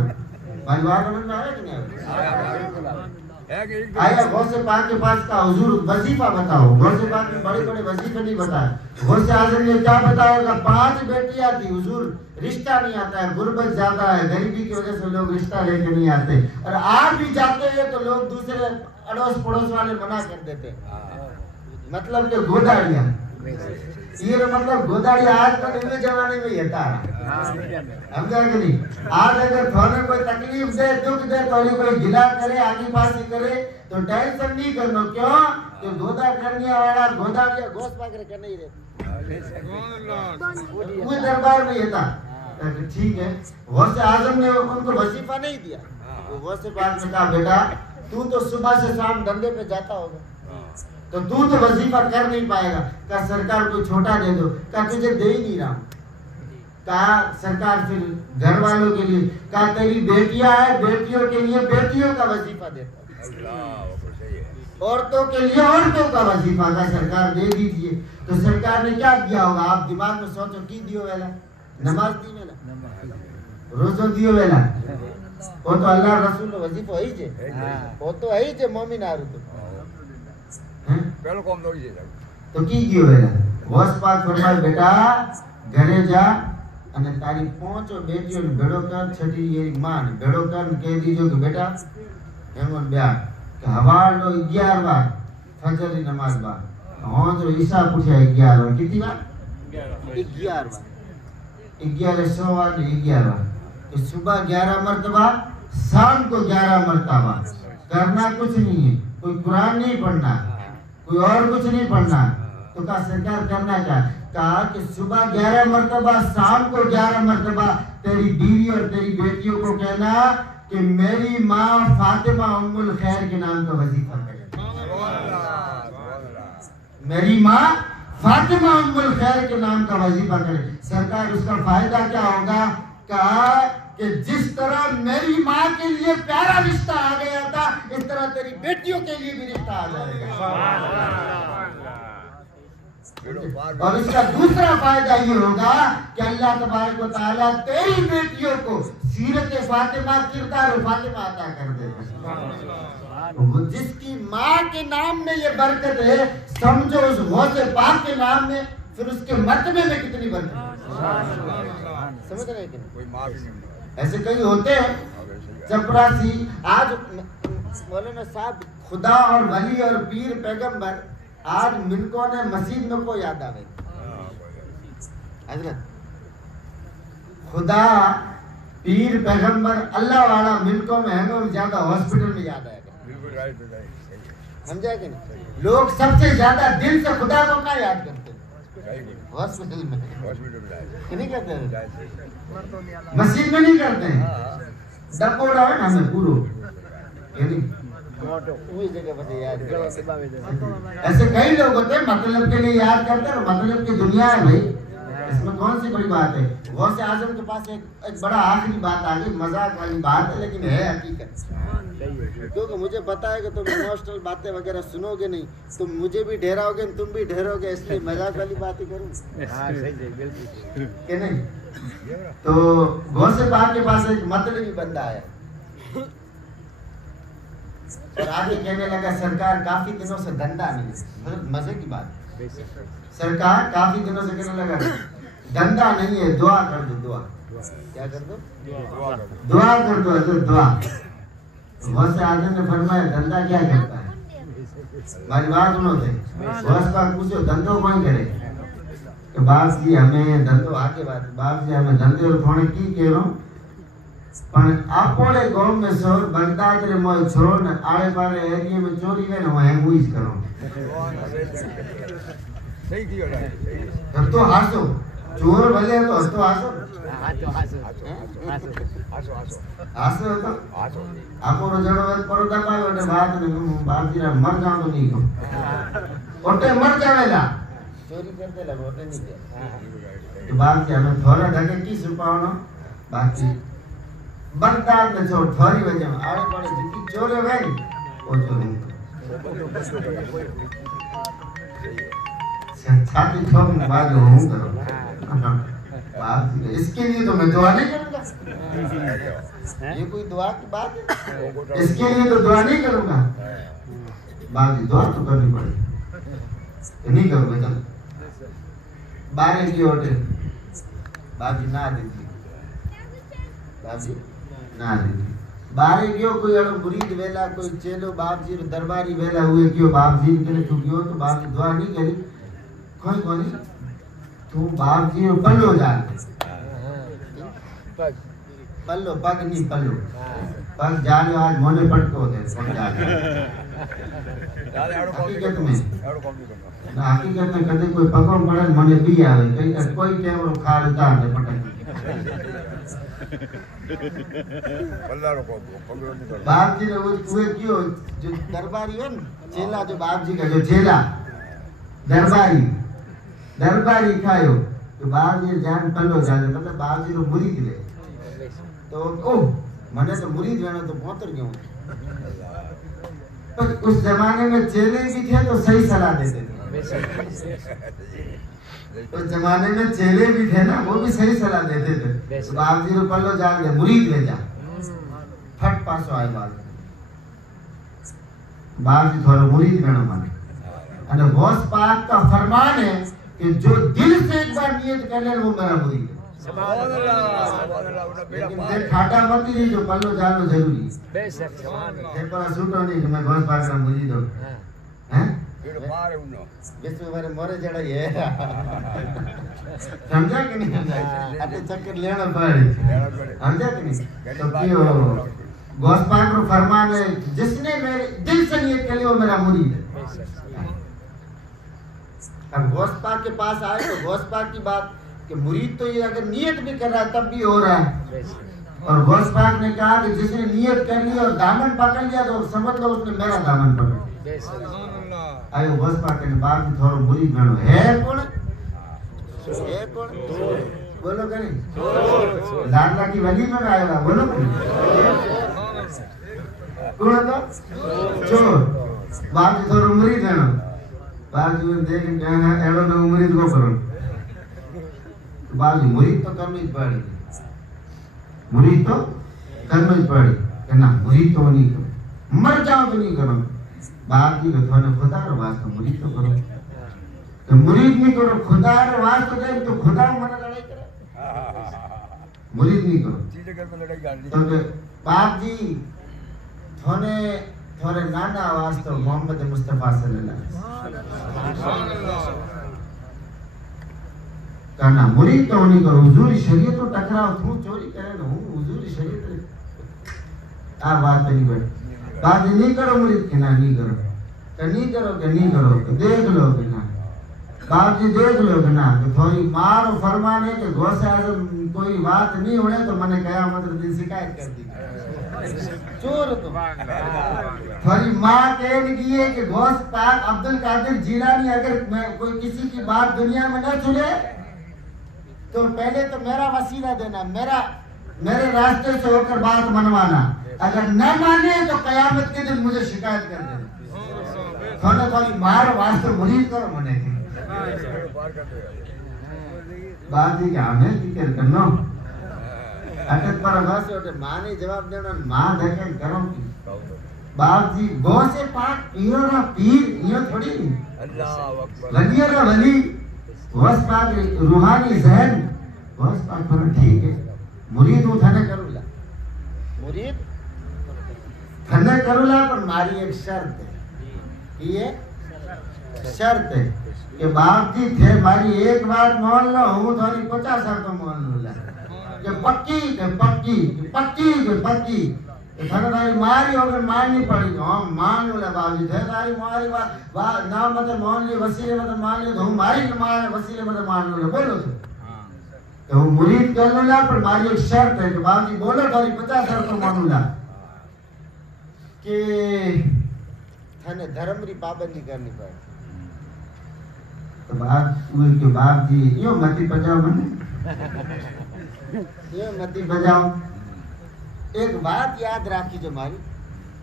भाई बात समझ में आया कि नहीं आया? गौसे पाक के पास का हुजूर वजीफा बताओ, गौसे पाक में बड़े-बड़े वजीफे नहीं बताए। गौसे आजम ने क्या बताया? 5 बेटियां थी हुजूर, रिश्ता नहीं आता है, गुर्बत ज्यादा है, गरीबी की वजह से लोग रिश्ता लेके नहीं आते, और आज भी जाते हैं तो लोग दूसरे अड़ोस पड़ोस वाले मना कर देते, मतलब कि गोदाड़ियां ये मतलब गोदाड़ियां आज तो निम्न जमाने में ही था, समझा कि नहीं? आज अगर थोड़े कोई तकलीफ दे दुख दे थोड़ी कोई गिला करे आगे पासी करे तो टेंशन नहीं करना, क्यों कि गोदा करने वाला गोदाड़िया घोष पाकर कर नहीं रहती, वो दरबार में ये था। ठीक है, गौसे आजम ने उनको वजीफा नहीं दिया, वो गौसे पाक ने कहा बेटा तू तो सुबह से शाम धंधे पे जाता होगा तो तू तो वजीफा कर नहीं पाएगा, का सरकार को छोटा दे दो, का तुझे दे ही नहीं रहा, कहा सरकार फिर घर वालों के लिए, कहा तेरी बेटियां है बेटियों के लिए बेटियों का वजीफा देता, औरतों के लिए औरतों का वजीफा का सरकार दे दीजिए। तो सरकार ने क्या दिया होगा आप दिमाग में सोचो, की दियो वेला नमाज दी वेला रोजो दियो वेला, वो तो अल्लाह रसूल वजीफा ही जे, वो तो है ही जे मोमिन आरु तो पहलो काम तो ही तो की दियो वेला वस पाक फरमाए बेटा घरे जा અને તારી પાંચો બેટીઓને ભેળો કર, છઠ્ઠી એની માં ભેળો કર ને કહી દીજો કે બેટા એમન બ્યા કે હવારનો 11 વાર ફજરની નમાઝ બા હોજો ઈશા પૂછ્યા 11 વાર કેટલી વાર 11 વાર 11 100 વાર ને 11 વાર तो सुबह 11 मर्तबा शाम को 11 मर्तबा करना कुछ नहीं है, कोई कुरान नहीं पढ़ना कोई और कुछ नहीं पढ़ना, तो का सरकार करना क्या? कहा कि सुबह 11 मर्तबा शाम को 11 मर्तबा तेरी बीवी और तेरी बेटियों को कहना कि मेरी माँ फातिमा उम्मुल खैर के नाम का वजीफा करे, मेरी माँ फातिमा उम्मुल खैर के नाम का वजीफा करे। सरकार उसका फायदा क्या होगा? कहा कि जिस तरह मेरी माँ के लिए प्यारा रिश्ता आ गया था इस तरह तेरी बेटियों के लिए भी रिश्ता आ जाएगा। और इसका दूसरा फायदा ये होगा कि अल्लाह तबारक व तआला तेरी बेटियों को सीरत फातिमा किरदार फातिमा अता कर देगा। जिसकी माँ के नाम में ये बरकत है, समझो उस गौसे पाक के नाम में फिर उसके मर्तबे में कितनी बरकत है, समझ रहे कि कोई माँ भी नहीं। ऐसे कई होते हैं चपरासी, आज मौलाना साहब खुदा और वली और पीर पैगंबर आज मिनको ने मस्जिद में को याद आवे हजरत खुदा पीर पैगंबर अल्लाह वाला मिनको में है ज्यादा हॉस्पिटल में याद आएगा, समझा कि नहीं? लोग सबसे ज्यादा दिल से खुदा को क्या याद करते हैं? हॉस्पिटल में नहीं करते हैं, मस्जिद में नहीं करते हैं, डकोड़ा है ना हमें पूरो यानी वही जगह पर याद करते। ऐसे कई लोग होते हैं मतलब के लिए याद करते हैं, मतलब की दुनिया है भाई, इसमें कौन सी बड़ी बात है? गौसे आजम के पास एक बड़ा आखिरी बात आ गई, मजाक वाली बात है लेकिन है हकीकत, क्योंकि मुझे पता है कि तुम इमोशनल बातें वगैरह सुनोगे नहीं, तुम मुझे भी ठहराओगे तुम भी ठहरोगे, इसलिए मजाक वाली बात ही करूँ कि नहीं? तो गौसे पाक के पास एक मतलबी बंदा आया और आगे कहने लगा सरकार काफी दिनों से धंधा नहीं, मतलब मजे की बात, सरकार काफी दिनों से कहने लगा धंधा नहीं है, दुआ कर दो, दुआ। क्या कर दो? दुआ कर दो, तो दुआ। बहुत से आदमी ने फरमाया धंधा क्या करता है? हमारी बात सुनो थे, बस का पूछो धंधो कौन करे? कि बाप जी हमें धंधो आगे बात, बाप जी हमें धंधे और थोड़े की कह रहा हूँ, पर आपोड़े गांव में सोर बगदाद रे मोय छोड़ न आड़े पाड़े एरिया में चोरी करे न वह मुइस करो। सही किया ना। तो हासो चोर भले तो हंसो हासो हासो तो आपो रजड़ो वे परदा पाए ओटे बात ने बाप जी रा मर जाओ तो नहीं को ओटे मर जावेला चोरी करते ला ओटे नहीं के तो बाप जी हमें थोड़ा ढके की सुपावनो बाकी बगदाद में छोड़ थोड़ी वजह में आड़े पाड़े जितनी चोरे वे वो चोरी छाती ठोक बाद हूँ करो बाप जी इसके लिए तो मैं दुआ नहीं करूँगा, ये कोई दुआ की बात है? इसके लिए तो दुआ नहीं करूँगा, बाप जी दुआ तो करनी पड़ेगी, नहीं करूँगा चल 12 की ऑर्डर बाप जी ना दीजिए, बाप जी ना दीजिए 12 क्यों कोई अड़ मुरीद वेला कोई चेलो बाप जी दरबारी वेला हुए क्यों बाप जी के लिए क्यों तो बाप जी दुआ नहीं करी कोई कोनी तू बाप जी पल्लो जान पल्लो पग नहीं पल्लो पग जान आज मोने पटको दे पग जान हकीकत में ना हकीकत में कदे कोई पगों पड़े मोने भी आवे कहीं कोई कैमरो खा लेता है पटक बाप जी ने वो क्यों जो दरबारी है ना चेला जो बाप जी का जो चेला दरबारी खायो तो बाप जी जान पल्लो जाने मतलब बाप जी रो मुरीद ले तो ओ मने तो मुरीद रहना तो पहुंच गयो पर उस जमाने में चेले भी थे तो सही सलाह देते थे उस जमाने में चेले भी थे ना वो भी सही सलाह देते थे तो बाप जी रो पल्लो जान ले मुरीद ले जा फट पासो आए बाप जी थोड़ा मुरीद रहना माने अने गौस पाक का फरमान है कि जो दिल से एक बार नियत कर ले वो मेरा मुरीद है। लेकिन देख खाटा मत दीजिए जो पल्लो जानो जरूरी बेशक एक बार सूटो नहीं कि मैं गौस पाक का मुरीद हूं हैं फिर मारे उन्नो विश्व मारे मोरे जड़ा ये समझा कि नहीं समझा अटे चक्कर लेना पड़े समझा कि नहीं तो क्यों गौस पाक का फरमान है जिसने मेरे दिल से नियत कर ली वो मेरा मुरीद है। अब गौस पाक के पास आए तो गौस पाक की बात कि मुरीद तो ये अगर नियत भी कर रहा है तब भी हो रहा है और गौस पाक ने कहा कि जिसने नियत कर ली और दामन पकड़ लिया तो समझ लो उसने मेरा दामन पकड़ आयो गौस पाक ने बात में थोड़ा मुरीद बनो है कौन बोलो कहीं लाडला की वली में आएगा बोलो कौन तो चोर बात में थोड़ा मुरीद बनो बाजू देख जाना एड़ो न मुरीद को करो बाजू मुरीद तो करनी पड़ी मुरीद तो करनी पड़ी ना मुरीद तो नहीं करो मर जाओ तो नहीं करो बाप जी को थोड़ा खुदा रो वास्ते मुरीद तो करो तो मुरीद नहीं करो खुदा रो वास्ते दे तो खुदा मन लड़ाई करे मुरीद नहीं करो चीजें घर में लड़ाई गाड़ी तो बाप जी थोड़े थोड़े नाना वास्ते मोहम्मद मुस्तफा सल्लल्लाहु करना मुरीद तो नहीं करो हुजूरी शरीयत तो टकराव तू चोरी करे ना हूं हुजूरी शरीयत आ बात नहीं बैठ बात नहीं करो मुरीद के ना नहीं करो तो नहीं करो कि नहीं करो तो देख लो कि ना बाप जी देख लो कि ना तो थोड़ी मार फरमान है कि गौस आजम कोई बात नहीं होने तो मैंने कहा मतलब दिन शिकायत कर दी चोर तो थोड़ी माँ कहेगी है कि गौस पाक अब्दुल कादिर जिलानी अगर कोई किसी की बात दुनिया में न सुने तो पहले तो मेरा वसीला देना मेरे रास्ते से होकर बात मनवाना अगर न माने तो कयामत के दिन मुझे शिकायत कर देना थोड़ी मार वास्ते मुरीद करो मने बात ही क्या हमें जिक्र करना अटक पर बस ओटे मां ने जवाब देना मां देखे करो की बाप जी गौ से पाक पियो ना पीर यो थोड़ी अल्लाह अकबर वलियो ना वली गौस पाक रूहानी जहन गौस पाक पर ठीक है मुरीद हूँ थाने करूला मुरीद थाने करूला पर मारी एक शर्त है ये शर्त है कि बाप जी थे मारी एक बात मान लो हूँ थोड़ी 50 साल तो मान लूला कि पक्की के पक्की पक्की के पक्की थाने तारी मारी अगर माननी पड़ी हाँ मान लूला बाप जी थे तारी मारी बात ना मतलब मान ली वसीले मतलब मान ली तो हूँ मारी मान वसीले मतलब मान लूला बोलो तो हूँ मुरीद कर लूला पर मारी एक शर्त है कि बाप जी बोलो थोड़ी 50 साल तो मान लूला कि थाने धर्म री पाबंदी करनी पड़े तो बाप हुए कि बाप जी यो मती बजाओ मने यो मती बजाओ एक बात याद राखी जो मारी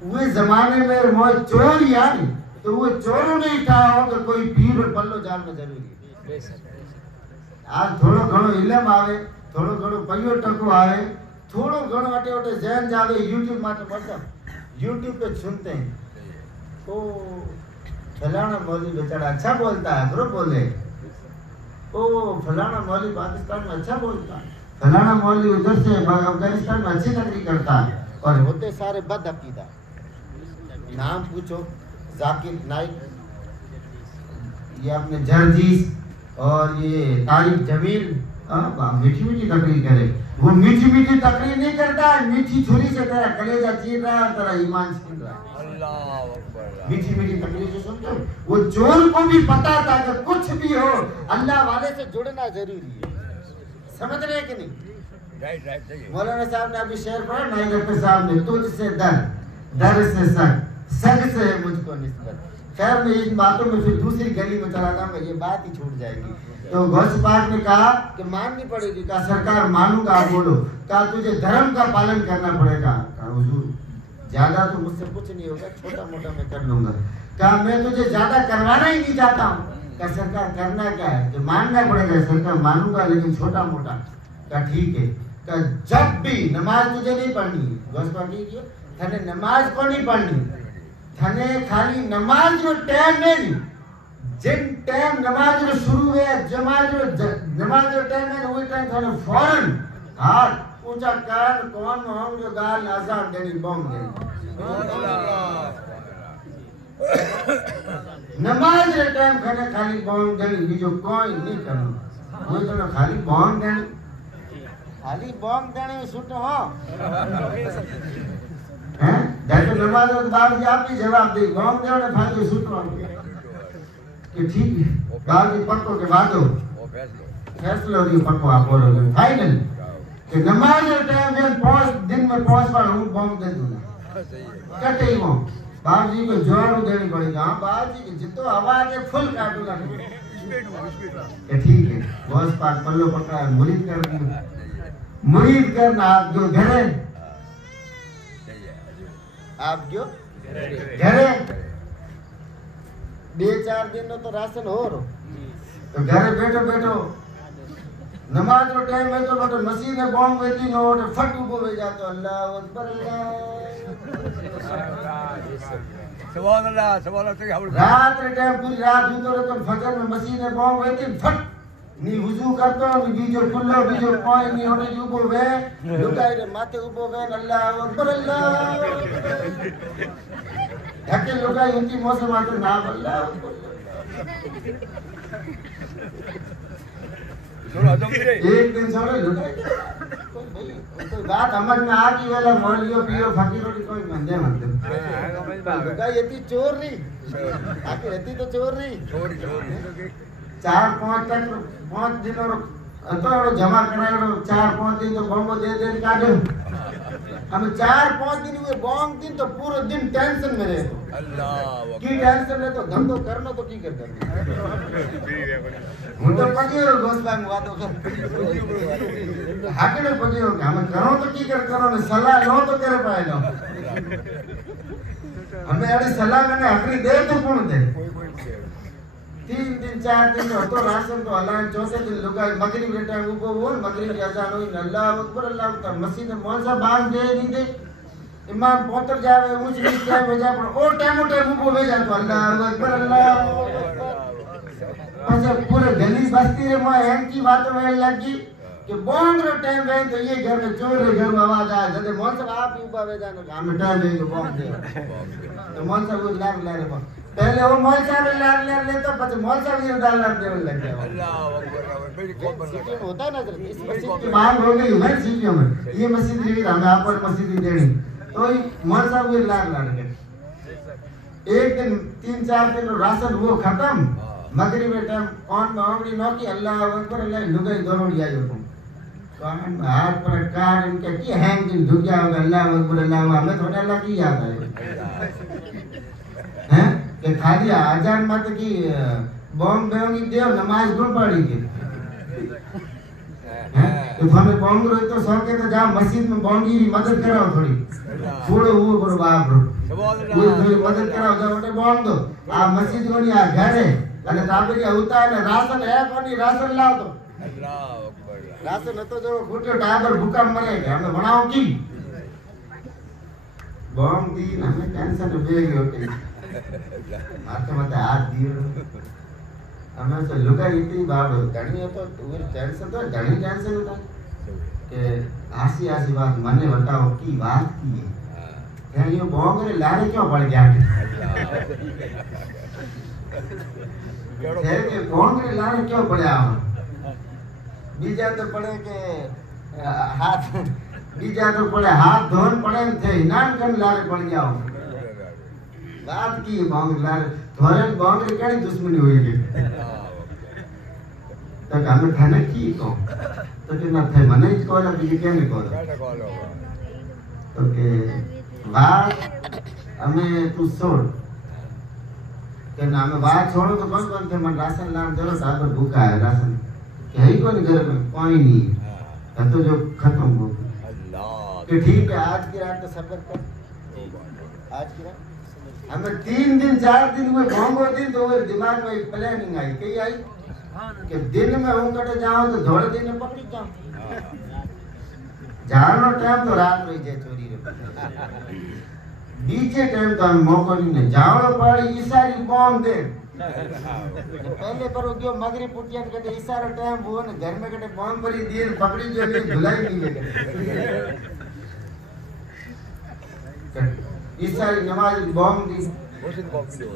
वो जमाने में मोह चोर यानी तो वो चोरों ने ही कहा हो कि कोई पीर और पल्लो जानना जरूरी है आज थोड़ो घणो इलम आवे थोड़ो घणो पयो टको आवे थोड़ो घणो अटे अटे जैन जावे यूट्यूब माटे पढ़ता यूट्यूब पे सुनते हैं ओ फलाना मौलवी बेचारा अच्छा बोलता है बरो बोले ओ फलाना मौलवी पाकिस्तान में अच्छा बोलता है फलाना मौलवी उधर से अफगानिस्तान में अच्छी तकरीर करता है और होते सारे बद अकीदा नाम पूछो जाकिर नाइक ये अपने जर्जीस और ये तारिक जमील मीठी मीठी तकरीर करे वो मीठी मीठी तकरीर नहीं करता है मीठी छुरी से तेरा कलेजा चीर रहा है तेरा ईमान छीन रहा है अल्लाह अकबर मीठी मीठी तकरीर जो सुनते हो वो चोर को भी पता था कि कुछ भी हो अल्लाह वाले से जुड़ना जरूरी है समझ रहे हैं कि नहीं राइट राइट सही है मौलाना साहब ने अभी शेर पढ़ा नाई डॉक्टर साहब ने तुझसे दर से सग से है मुझको निस्बत खैर मैं इन बातों में फिर दूसरी गली में चला था ये बात ही छूट जाएगी तो गौस पाक ने कहा कि माननी पड़ेगी कहा सरकार मानूंगा आप बोलो कहा तुझे धर्म का पालन करना पड़ेगा कहा हुजूर ज्यादा तो मुझसे कुछ नहीं होगा छोटा मोटा मैं कर लूंगा कहा मैं तुझे ज्यादा करवाना ही नहीं चाहता हूँ कहा सरकार करना क्या है कि मानना पड़ेगा सरकार मानूंगा लेकिन छोटा मोटा कहा ठीक है कहा जब भी नमाज तुझे नहीं पढ़नी गौस पाक कीजिए थाने नमाज को नहीं पढ़नी थाने खाली नमाज जो टाइम नहीं जिन टाइम नमाज जो शुरू है नमाज जो टाइम है वही टाइम थाने फौरन हाथ ऊंचा कर कौन हम जो गाल आजान देनी बम देनी नमाज रे टाइम खाने खाली बम देनी बीजो कोई नहीं करना वो तो खाली बम देनी छूटो हो हैं जाके नमाज के बाद जी आप भी जवाब दे बम देने फायदे छूटो कि ठीक है बाल जी पक्को के बात हो फैसला हो पक्को आप बोलोगे फाइनल कि नमाज के टाइम में 5 दिन में 5 बार हूँ बम दे दूंगा कटे ही वो बाप जी को जोर देनी पड़ेगी हाँ बाप जी की जितो आवाज है फुल काटूंगा कि ठीक है बॉस पास पल्लो पकड़ा मुरीद करना आप जो घरे आप जो घरे 2-4 दिन तो राशन हो रो तो घरे बैठो नमाज रो टाइम में तो बट मशीन में बॉम्ब वेती नो फट उबो वे जातो अल्लाह अकबर सुभान अल्लाह तो हम रात रे टाइम पूरी रात उतो तो फजर में मशीन में बॉम्ब वेती फट नी वुजू करतो नी बीजो खुल्लो बीजो कोई नी होने उबो वे लुगाई रे माथे उबो वे अल्लाह अकबर अल्लाह ढके लुगाई उनकी मौसम आते नाम अल्लाह एक दिन छोड़े कोई बात समझ में आ गई वाला मौलियो पियो फकीरों की कोई मंदे लुगाई इतनी चोर रही आखिर इतनी तो चोर रही 4-5 दिन और तो जमा करायो 4-5 दिन तो बॉम्ब दे काटो हम 4-5 दिन हुए बॉम्ब दिन तो पूरा दिन टेंशन में रहे अल्लाह की टेंशन ले तो धंधो करना तो की कर હું તો પગ્યો ગોસબાંગ વાતો કર હાકડે પગ્યો કે અમે કરો તો કી કરો ને સલાહ લો તો કરે પાયલો અમે આડી સલાહ મને હકરી દે તો કોણ દે 3 दिन 4 दिन હતો રાશન તો અલાન ચોથે दिन લुगाई मगरिब रे टाइम उबो हो मगरिब की अजान हुई अल्लाह अकबर अल्लाह अकबर मस्जिद में मौन सा बांध दे नहीं दे इमाम पहुंच जावे ऊंच नीच क्या भेजा पर ओ टाइम उबो भेजा तो अल्लाह अकबर अल्लाह પછી પૂરે ગલી બસ્તી રે માં એમ की बात में लगी कि बॉन्ग रो टाइम वे तो ये घर में चोर रे घर में आवाज आए जदे मोन सब आप ही बावे जानो काम में टाइम वे बॉन्ग दे तो मोन सब लार लार पहले वो मोन साहब लार लार ले तो પછી मोन साहब ये डाल लार देने लग गया अल्लाह अकबर मेरी कॉमन सिटी में होता है ना इस मस्जिद की मांग हो गई है सिटी में ये मस्जिद ली हमें आप पर मस्जिद देनी तो मोन साहब ये लार लार के एक दिन 3-4 दिन राशन वो खत्म मगरिब के टाइम कौन मांगड़ी नौकी अल्लाह अकबर अल्लाह लुगाई दौड़ी आई हो कौन हाथ पर कार इनके की हैंग दिन दुनिया अल्लाह अकबर अल्लाह हमें थोड़ा अल्लाह की याद आए हैं कि खाली आजान मत की बॉम्ब बेंगी देव नमाज गुण पड़ी के हैं तो हमें बॉम्ब रो तो सौ के तो जा मस्जिद में बॉम्बी की मदद कराओ थोड़ी थोड़ो वो करो बाप रो वो थोड़ी मदद कराओ जा उन्हें बॉम्ब दो आ मस्जिद को नहीं आ घर है अरे ताबड़ी होता है ना राशन है कोनी राशन लाओ तो अल्लाह अकबर राशन न तो जो फूटे टाबर भूखा मरेगा हमें बनाओ की बॉम्ब दी ना हमें टेंशन बेग होती माथे मत हाथ दियो हमें तो लुका इतनी बात धनी है तो वो टेंशन तो धनी टेंशन होता कि आसी आसी बात मने बताओ की बात की है ये बॉम्ब रे लारे क्यों पड़ गया है कि बॉम्ब रे लारे क्यों पड़ा बीजा तो पड़े के हाथ बीजा तो पड़े हाथ धोन पड़े थे नान कन लारे पड़ गया बात की बॉम्ब लारे थोड़े बॉम्ब रे केड़ी दुश्मनी हुई के तो हमें थाने की को तो कि ना थे मने को ना बीजे के ने को तो के बात हमें तू छोड़ के नाम बात छोड़ो तो कौन थे मन राशन लान चलो साबर भूखा है राशन यही कौन घर में कोई नहीं है तो जो खत्म हो अल्लाह कि ठीक है आज की रात तो सफर कर आज की रात हमें 3 दिन 4 दिन में भोंगो दिन तो मेरे दिमाग में एक प्लानिंग आई कई आई कि दिन में हूं कटे जाऊं तो थोड़े दिन में पकड़ी जाऊं जानो टाइम तो रात रही जाए चोरी रे बीचे टाइम तो हम मौको नहीं जावड़ो पड़ी इशारी बॉम्ब दे पहले पर हो गयो मगरी पुटियन कटे इशारा टाइम वो ने घर में कटे बॉम्ब पड़ी दिन पकड़ी जो भी धुलाई नहीं ले इशारी नमाज बॉम्ब दी मुस्लिम कॉपी दो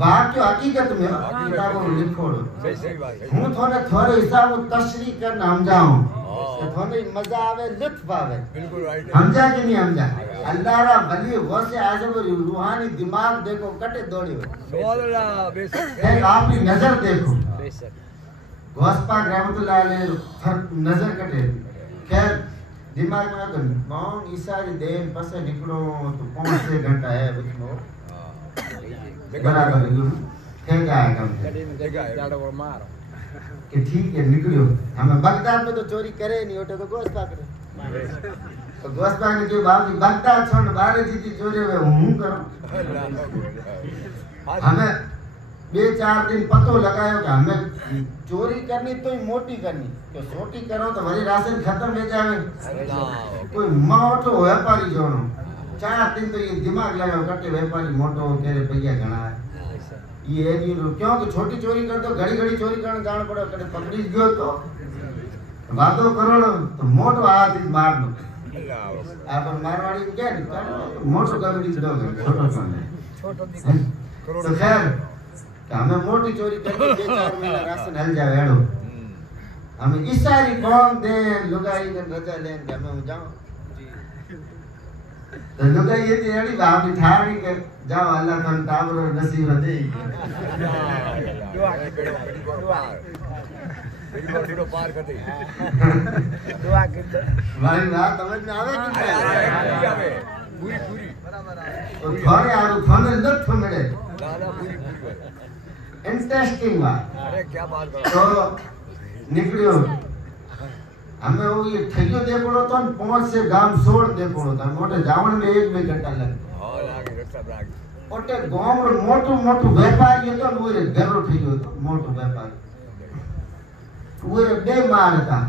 बात जो हकीकत में किताबों में लिखो सही बात है हूं थोड़े हिसाब तशरीह करना हम जाऊं तो थोड़ी मजा आवे लुत्फ आवे बिल्कुल राइट हमजा कि नहीं हमजा अल्लाह रा वली गौसे आजम रूहानी दिमाग देखो कटे दौड़ी हो सुभान अल्लाह बेशक एक आपकी नजर देखो बेशक गौस पाक रहमतुल्लाह अलैह नजर कटे खैर दिमाग में तो मौन ईसारी देन पसे निकलो तो 5-6 घंटा है उसमें बराबर क्या आएगा कि ठीक है निकलो हमें बगदाद में तो चोरी करे नहीं होते तो गोश्त पाक करे तो गोश्त पाक ने जो बाप बगदाद छोड़ बारे जी चोरी हुए हूं करो हमें 2-4 दिन पतो लगायो कि हमें चोरी करनी तो ही मोटी करनी तो छोटी करो तो वही राशन खत्म हो जावे कोई मोटो व्यापारी जोनो 4 दिन तो ये दिमाग लगाओ कटे व्यापारी मोटो तेरे पैया घना है ये नहीं क्यों कि छोटी चोरी कर दो घड़ी घड़ी चोरी करने जाना पड़े कटे पकड़ी गयो तो बातो करो तो मोटो हाथ मार दो आप मारवाड़ी में क्या नहीं मोटो कबड्डी दो छोटो तो खैर हमें मोटी चोरी करके 2-4 महीना राशन हल जावे हेड़ो हमें इशारी बॉम्ब दे लुगाई ने रजा लेन के हमें जाओ तो लुगाई ये तेरी बाप की ठाड़ी के जाओ अल्लाह तन ताबरो नसीब दे दुआ की दुआ मेरी पार कर दे दुआ की भाई बात समझ में आवे कि आवे पूरी पूरी तो थोड़े आरो थोड़े लुत्फ मिले दादा पूरी पूरी इंटरेस्टिंग बात अरे क्या बात कर तो निकलियो हमें वो ये ठगियो दे पड़ो तो 5 से गांव छोड़ दे पड़ो था मोटे जावण में 1-2 घंटा लग हां लागे रस्ता लागे ओटे गांव रो मोटो व्यापारी तो वो रे घरो ठगियो तो मोटो व्यापारी वो रे बेमार था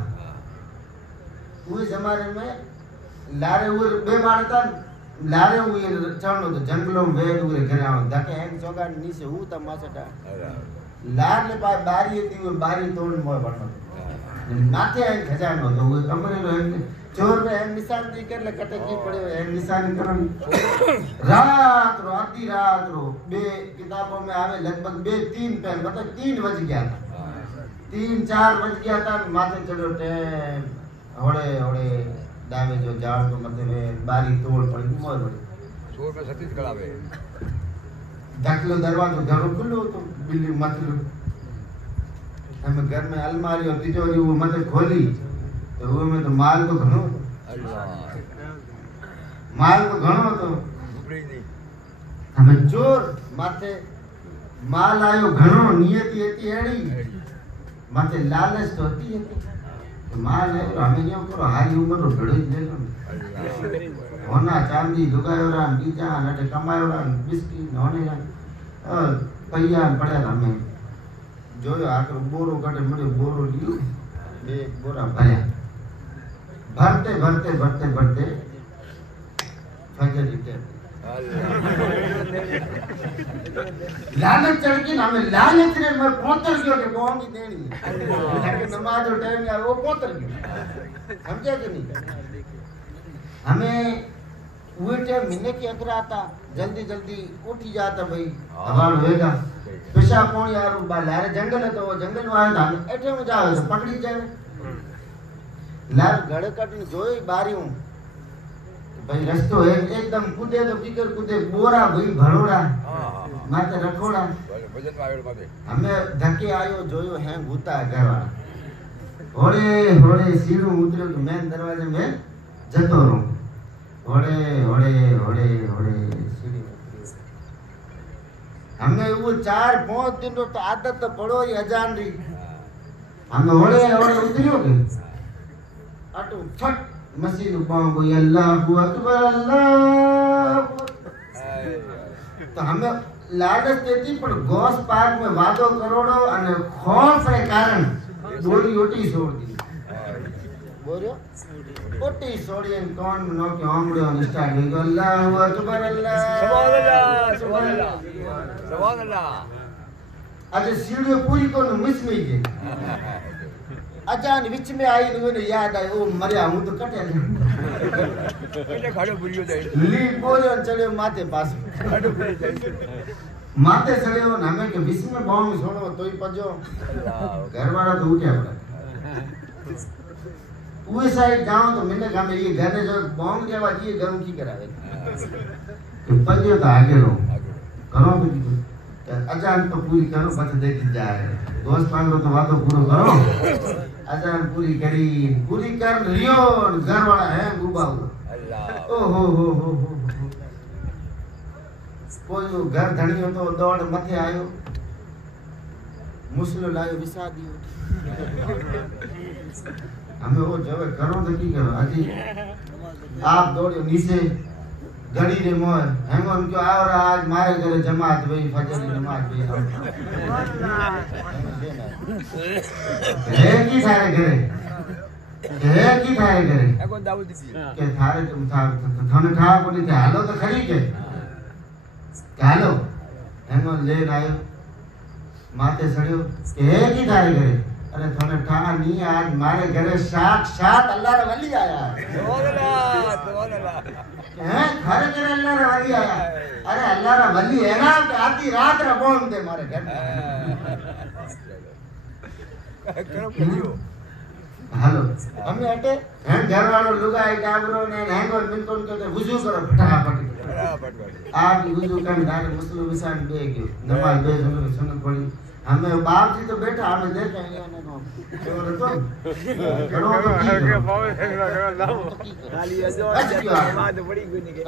वो जमाने में लारे वो बेमार था लारे हुए चढ़ो तो जंगलों में वे दूर घराओ धके हैंग चौगा नीचे हूं त मासटा लार ले पाए बारी थी वो बारी तोड़ मोय बननो माथे आए खजानो तो वो कमरे में चोर में एम निशान दी कर ले कटे की पड़े एम निशान करन रात रो आधी रात रो बे किताबों में आवे लगभग 2-3 पे मतलब 3 बज गया था 3-4 बज गया था माथे चढ़ो टे होड़े होड़े दावे जो जाड़ तो मतलब बारी तोड़ पड़ी मोय पड़ी चोर में सतीश करावे दाखलो दरवाजो घर खुलो तो बिल्ली मतलब हमें घर में अलमारी और तिजोरी वो मतलब खोली तो वो में तो माल तो घणो माल तो घणो तो हमें चोर माथे माल आयो घणो नियति एती एड़ी माथे लालच तो होती है तो माल है हमें न्यो करो हारी उम्र रो घड़ो ले लो होना चांदी लुगायोरा बीजा नटे कमायोरा बिस्की होने या पैया पड़े हमें जो आकर बोरो कटे मरे बोरो लियो बे बोरा भरया भरते भरते भरते भरते फजर इते लालच चढ़ के हमें लालच ने मर पोतर गयो के कौन की देनी लेकिन नमाज और टाइम यार वो पोतर गयो समझे कि नहीं हमें वो टाइम महीने के अगर आता जल्दी जल्दी उठी जाता भाई हवाड़ होएगा पेशा कौन यार लारे जंगल है तो वो जंगल में आया था एठे में जावे तो पकड़ी जाए लार गड़े कट जोई बारी हूं भाई रस्तो है एकदम कूदे तो फिकर कूदे बोरा भाई भरोड़ा माते रखोड़ा वजन में आयो माते हमें धक्के आयो जोयो है भूता घर वाला होड़े होड़े सीढ़ू उतरे तो मैं दरवाजे में जतो रहूं होड़े होड़े होड़े होड़े सीढ़ी हमें वो 4-5 दिन तो आदत तो पड़ो ही अजान री हमें होड़े होड़े उतरियो के अटू फट मशीन पाऊंगो अल्लाहु अकबर अल्लाह तो हमें लालच देती पर गौस पार्क में वादो करोड़ो અને ખોફ रे कारण बोली ओटी छोड़ दी बोलियो ओटी छोड़ी एन कौन नो के आमड़ो स्टार्ट हो गयो अल्लाहु अकबर अल्लाह सुभान अल्लाह सुभान अल्लाह सुभान अल्लाह आज सीढ़ी पूरी को मिस नहीं के अचान विच में आई ने याद आई ओ मरिया हूं तो कटे એટલે ખાડો ભૂલ્યો જાય લી બોલ્યો ચડ્યો माथे पास ખાડો ભૂલી જાય माथे चढ़ियो न हमें के विच में बाऊ छोड़ो तोई पजो घर वाला तो उठ्या पड़ा वो साइड जाओ तो मैंने कहा ये घर ने जो बाऊ के बाद ये घर की करावे तो पजो तो आगे रो करो तो अजान तो पूरी करो बस देख जाए दोस्त पांगो तो वातो पूरो करो अजान पूरी कर लियो घर वाला है गुबा अल्लाह ओ हो कोई घर धणी हो तो दौड़ मथे आयो मुसलो लायो विसा दियो हमें वो जब करो तो की करो अजी आप दौड़ो नीचे घड़ी रे मोय हेमन क्यों आओ रहा आज मारे करे जमात भाई फजर की नमाज भी है की थारे करे এখন দাও দিছি के थारे तुम था थाने ठा बोली थे हालो तो खड़ी के हालो हेमन ले आयो माथे सड़ियो के की थारे करे अरे थाने ठा नहीं आज मारे घरे साक्षात अल्लाह रे वली आया સુભાન અલ્લાહ हैं घर करे अल्लाह रे वली आया अरे अल्लाह रे वली है ना कि आधी रात रे बोल दे मारे घर કરો કર્યો हेलो हमें हटे हैं घर वालों लुगाई डाबरो ने हैंगो मिनकोन के वुजू करो फटाफट आप वुजू कर डाले मुस्लिम इंसान दे के नमाज दे सुन्नत पढ़ी हमें बाप जी तो बैठा हमें देख रहे हैं ना चोर तो करो तो खाली अजो बात बड़ी गुनी के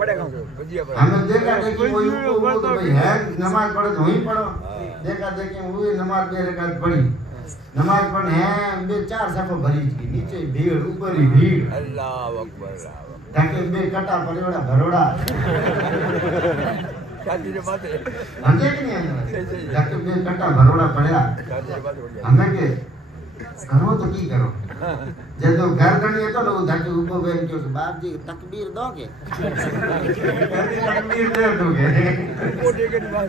પડેગા ભજીયા हमें देखा देखी कोई वो तो भाई है नमाज पढ़े तो वहीं पढ़ो देखा देखी वो नमाज दे रखा पढ़ी नमाज पढ़ है बे 4 सफो भरी की नीचे भीड़ ऊपर ही भीड़ અલ્લાહુ અકબર ताकि बे कटा पड़ेड़ा भरोड़ा શાદી રે માથે समझे कि नहीं ताकि बे कटा भरोड़ा पड़ेगा શાદી રે માથે हमें के करो तो की करो जब तो घर करनी है तो लोग धक्के ऊपर बैठ के बाप जी तकबीर दोगे तकबीर दे दोगे वो देखे तो बात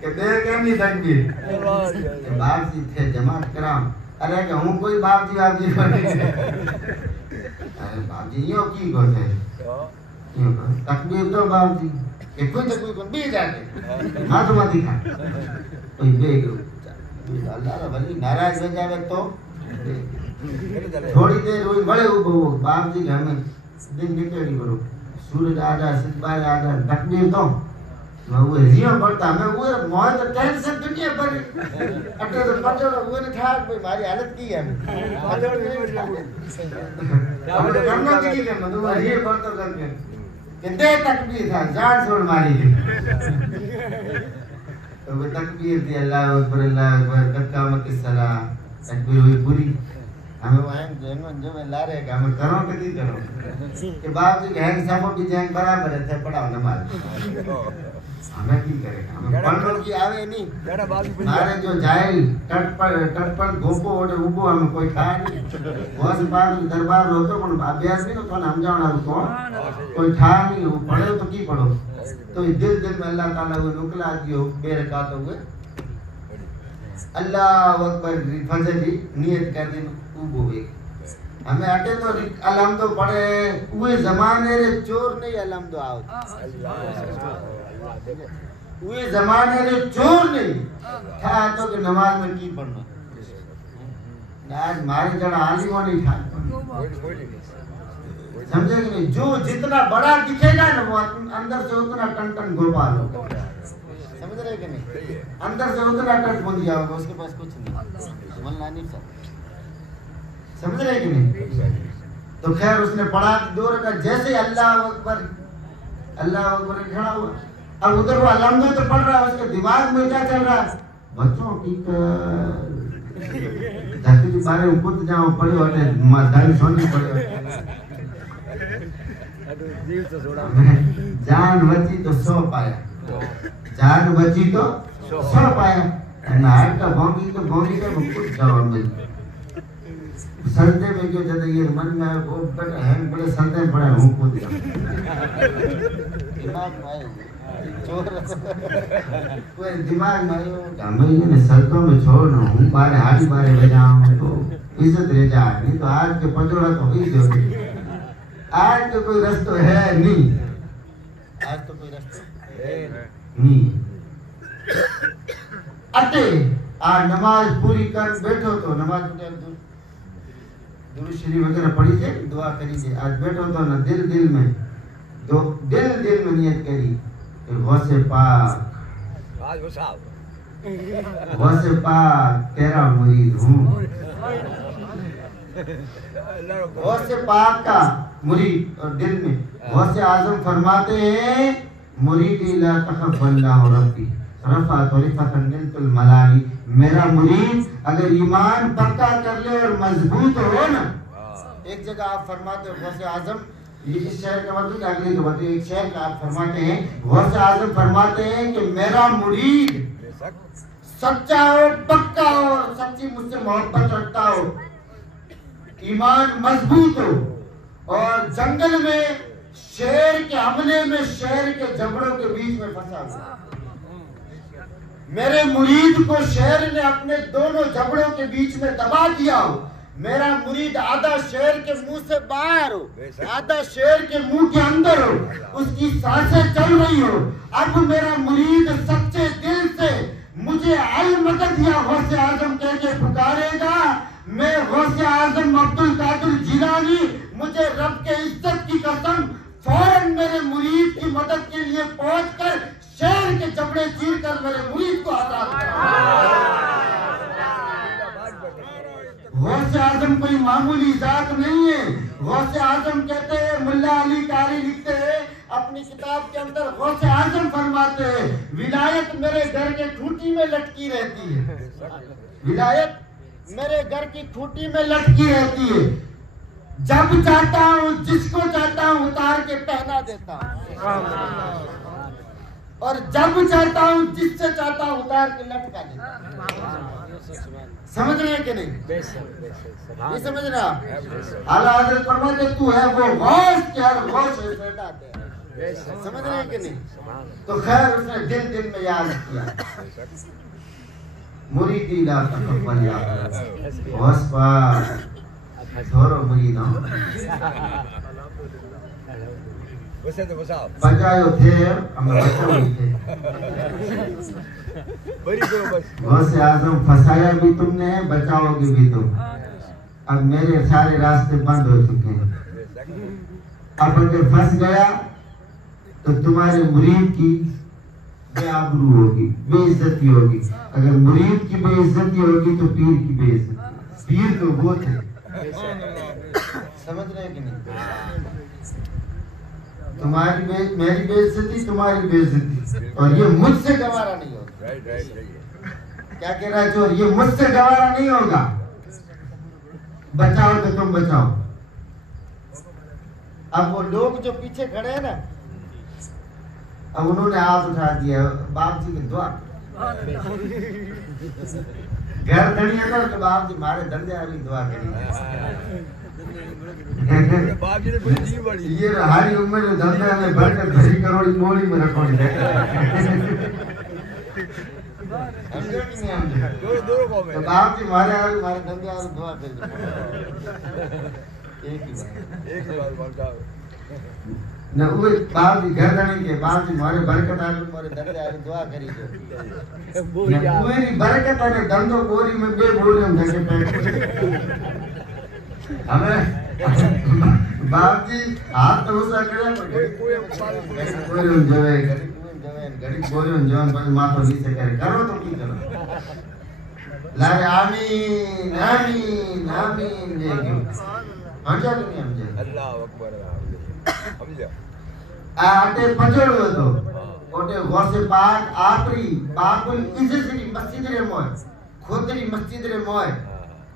के दे के नहीं तकबीर बाप जी थे जमात कराम अरे कि हूं कोई बाप जी अरे बाप जी यो की कोथे यो तकबीर दो बाप जी के कोई तकबीर को बी जाके हाथ मत दिखा कोई बेग अल्लाह वली नाराज हो जावे तो थोड़ी देर हुई बड़े उबो बाप जी घर में दिन निकली करो सूरज आजा सितारे आजा तकबीर तो मैं वो रियो पड़ता मैं वो मोह तो टेंशन दुनिया पर अटे तो पटो वो ने था भाई मारी हालत की है अब करना की करना तो रियो पड़ता करके कि दे तकबीर था जान छोड़ मारी तो वो तकबीर थी अल्लाह अकबर कत्कामत की सलाह तकबीर हुई पूरी हमें वहाँ जो मैं ला रहे हमें करो कि नहीं करो कि बाप जी हैंग सामो भी जैंग बराबर है थे पढ़ाओ नमाज हमें की करेगा हमें पढ़ने की आवे नहीं मारे जो जाइल टटपट गोपो ओडे उबो हमें कोई खाए नहीं बस बात दरबार होतो पण अभ्यास भी तो हम जाना को कोई ठा नहीं हो पढ़े तो की पढ़ो तो दिल में अल्लाह ताला वो नुकला दियो बेरकात हुए अल्लाह अकबर फजर की नियत कर दी उबो वे हमें अटे तो अलम तो पढ़े उए जमाने रे चोर नहीं अलम तो आओ उए जमाने रे चोर नहीं था तो कि नमाज में की पढ़ना आज मारे जड़ा आलिमो नहीं था समझे कि नहीं जो जितना बड़ा दिखेगा ना वो अंदर से उतना टन टन गोपाल होगा समझ रहे कि नहीं अंदर से उतना टन बन जाओगे उसके पास कुछ नहीं वल्लाह नहीं समझ रहे कि नहीं तो खैर उसने पढ़ा दो रकात जैसे अल्लाह अकबर खड़ा हुआ अब उधर वो अलहमद तो पढ़ रहा है उसके दिमाग में क्या चल रहा है बच्चों की धरती के बारे में खुद जाओ पढ़े होते दाई सोनी पढ़े जान बची तो 100 पाया जान बची तो 100 पाया नार का भोंगी का कुछ जवाब मिल संते में क्यों जब ये मन में वो बड़े हैं बड़े संते पड़ा हूं को दिया दिमाग में चोर कोई दिमाग में हमें ने संतों में छोड़ना हूं बारे हाड़ी बारे बजाऊं तो इज्जत रह जा नहीं तो आज के पंजोड़ा तो ही जो आज तो कोई रास्ता है नहीं आज तो कोई रास्ता है नहीं अटे आ नमाज पूरी कर बैठो तो नमाज दुरूद शरीफ वगैरह पढ़ी से दुआ करी से आज बैठो तो ना दिल में दो दिल में नियत करी गौसे पाक आज वो साहब गौसे पाक तेरा मुरीद हूँ गौसे पाक का मुरीद और दिल में गौसे आजम फरमाते हैं मुरीद ला तखफ अल्लाह रब्बी रफा तरिफतन निलतुल मलाली मेरा मुरीद अगर ईमान पक्का कर ले और मजबूत हो ना एक जगह आप फरमाते हो गौसे आजम ये इस शहर का मतलब अगले का मतलब एक शहर का आप फरमाते हैं गौसे आजम फरमाते हैं कि मेरा मुरीद सच्चा हो पक्का हो सच्ची मुझसे मोहब्बत रखता हो ईमान मजबूत हो और जंगल में शेर के हमले में शेर के जबड़ों के बीच में फंसा हुआ मेरे मुरीद को शेर ने अपने दोनों जबड़ों के बीच में दबा दिया हो मेरा मुरीद आधा शेर के मुंह से बाहर हो आधा शेर के मुंह के अंदर हो उसकी सांसें चल रही हो अब मेरा मुरीद सच्चे दिल से मुझे अल मदद या गौसे आजम कह के पुकारेगा मैं गौसे आजम अब्दुल कादिर जिलानी मुझे रब के इज्जत की कसम फौरन मेरे मुरीद की मदद के लिए पहुंचकर शेर के जबड़े चीर कर मेरे मुरीद को आजाद गौसे आजम कोई मामूली जात नहीं है गौसे आजम कहते हैं मुल्ला अली कारी लिखते हैं अपनी किताब के अंदर गौसे आजम फरमाते हैं विलायत मेरे घर के खूंटी में लटकी रहती है विलायत मेरे घर की खूंटी में लटकी रहती है जब चाहता हूँ जिसको चाहता हूँ उतार के पहना देता हूँ और जब चाहता हूँ जिससे चाहता हूँ उतार के लटका देता हूँ समझ रहे हैं कि नहीं? ये समझ रहे आप? आला हजरत फरमाते तू है वो गौस के हर गौस से हटाते हैं। समझ रहे हैं कि नहीं? तो खैर उसने दिल दिल में याद किया मुरीदी ला तकबल गौस पर थोरो मुरीद हो वैसे तो बसाओ बजायो थे हम बचाओ थे बड़ी करो बस गौस आजम फंसाया भी तुमने बचाओगे भी तुम। अब मेरे सारे रास्ते बंद हो चुके हैं। अब अगर फंस गया तो तुम्हारे मुरीद की बेआबरू होगी, बेइज्जती होगी। अगर मुरीद की बेइज्जती होगी तो पीर की बेइज्जती। पीर तो वो थे, समझ रहे हैं कि नहीं? तुम्हारी मेरी बेइज्जती, तुम्हारी बेइज्जती, और ये मुझसे गवारा नहीं होगा। राइट क्या कह रहा है चोर? ये मुझसे गवारा नहीं होगा। बचाओ तो तुम बचाओ। अब वो लोग जो पीछे खड़े हैं ना, अब उन्होंने हाथ उठा दिया बाप जी की दुआ। घर धनिया कर तो बाप जी मारे धंधे वाली दुआ करी। बाप जी ने बड़ी जी बड़ी ये हारी उम्र में धंधे में भरकर भरी करोड़ी मोड़ी में रखोड़ी समझो कि नहीं समझो? दो को में तो बाप जी मारे धंधे वाली दुआ कर एक ही बात बताओ न वो बाप जी घर धनी के बाप जी मारे बरकत आलू मारे धंधे वाली दुआ करी जो पूरी बरकत है धंधो बोरी में बे बोरी में ढके पैक हमें बाप जी हाथ तो उसा करे कोई बोरी में जवे घड़ी बोरी में जवन पर माथो नीचे करे करो तो की करो लारे आमीन आमीन आमीन देखो समझा कि नहीं समझे? अल्लाह अकबर समझा आटे पजड़ो तो ओटे गौसे पाक आपरी बाकुल इज्जतरी मस्जिद रे मोय खोदरी मस्जिद रे मोय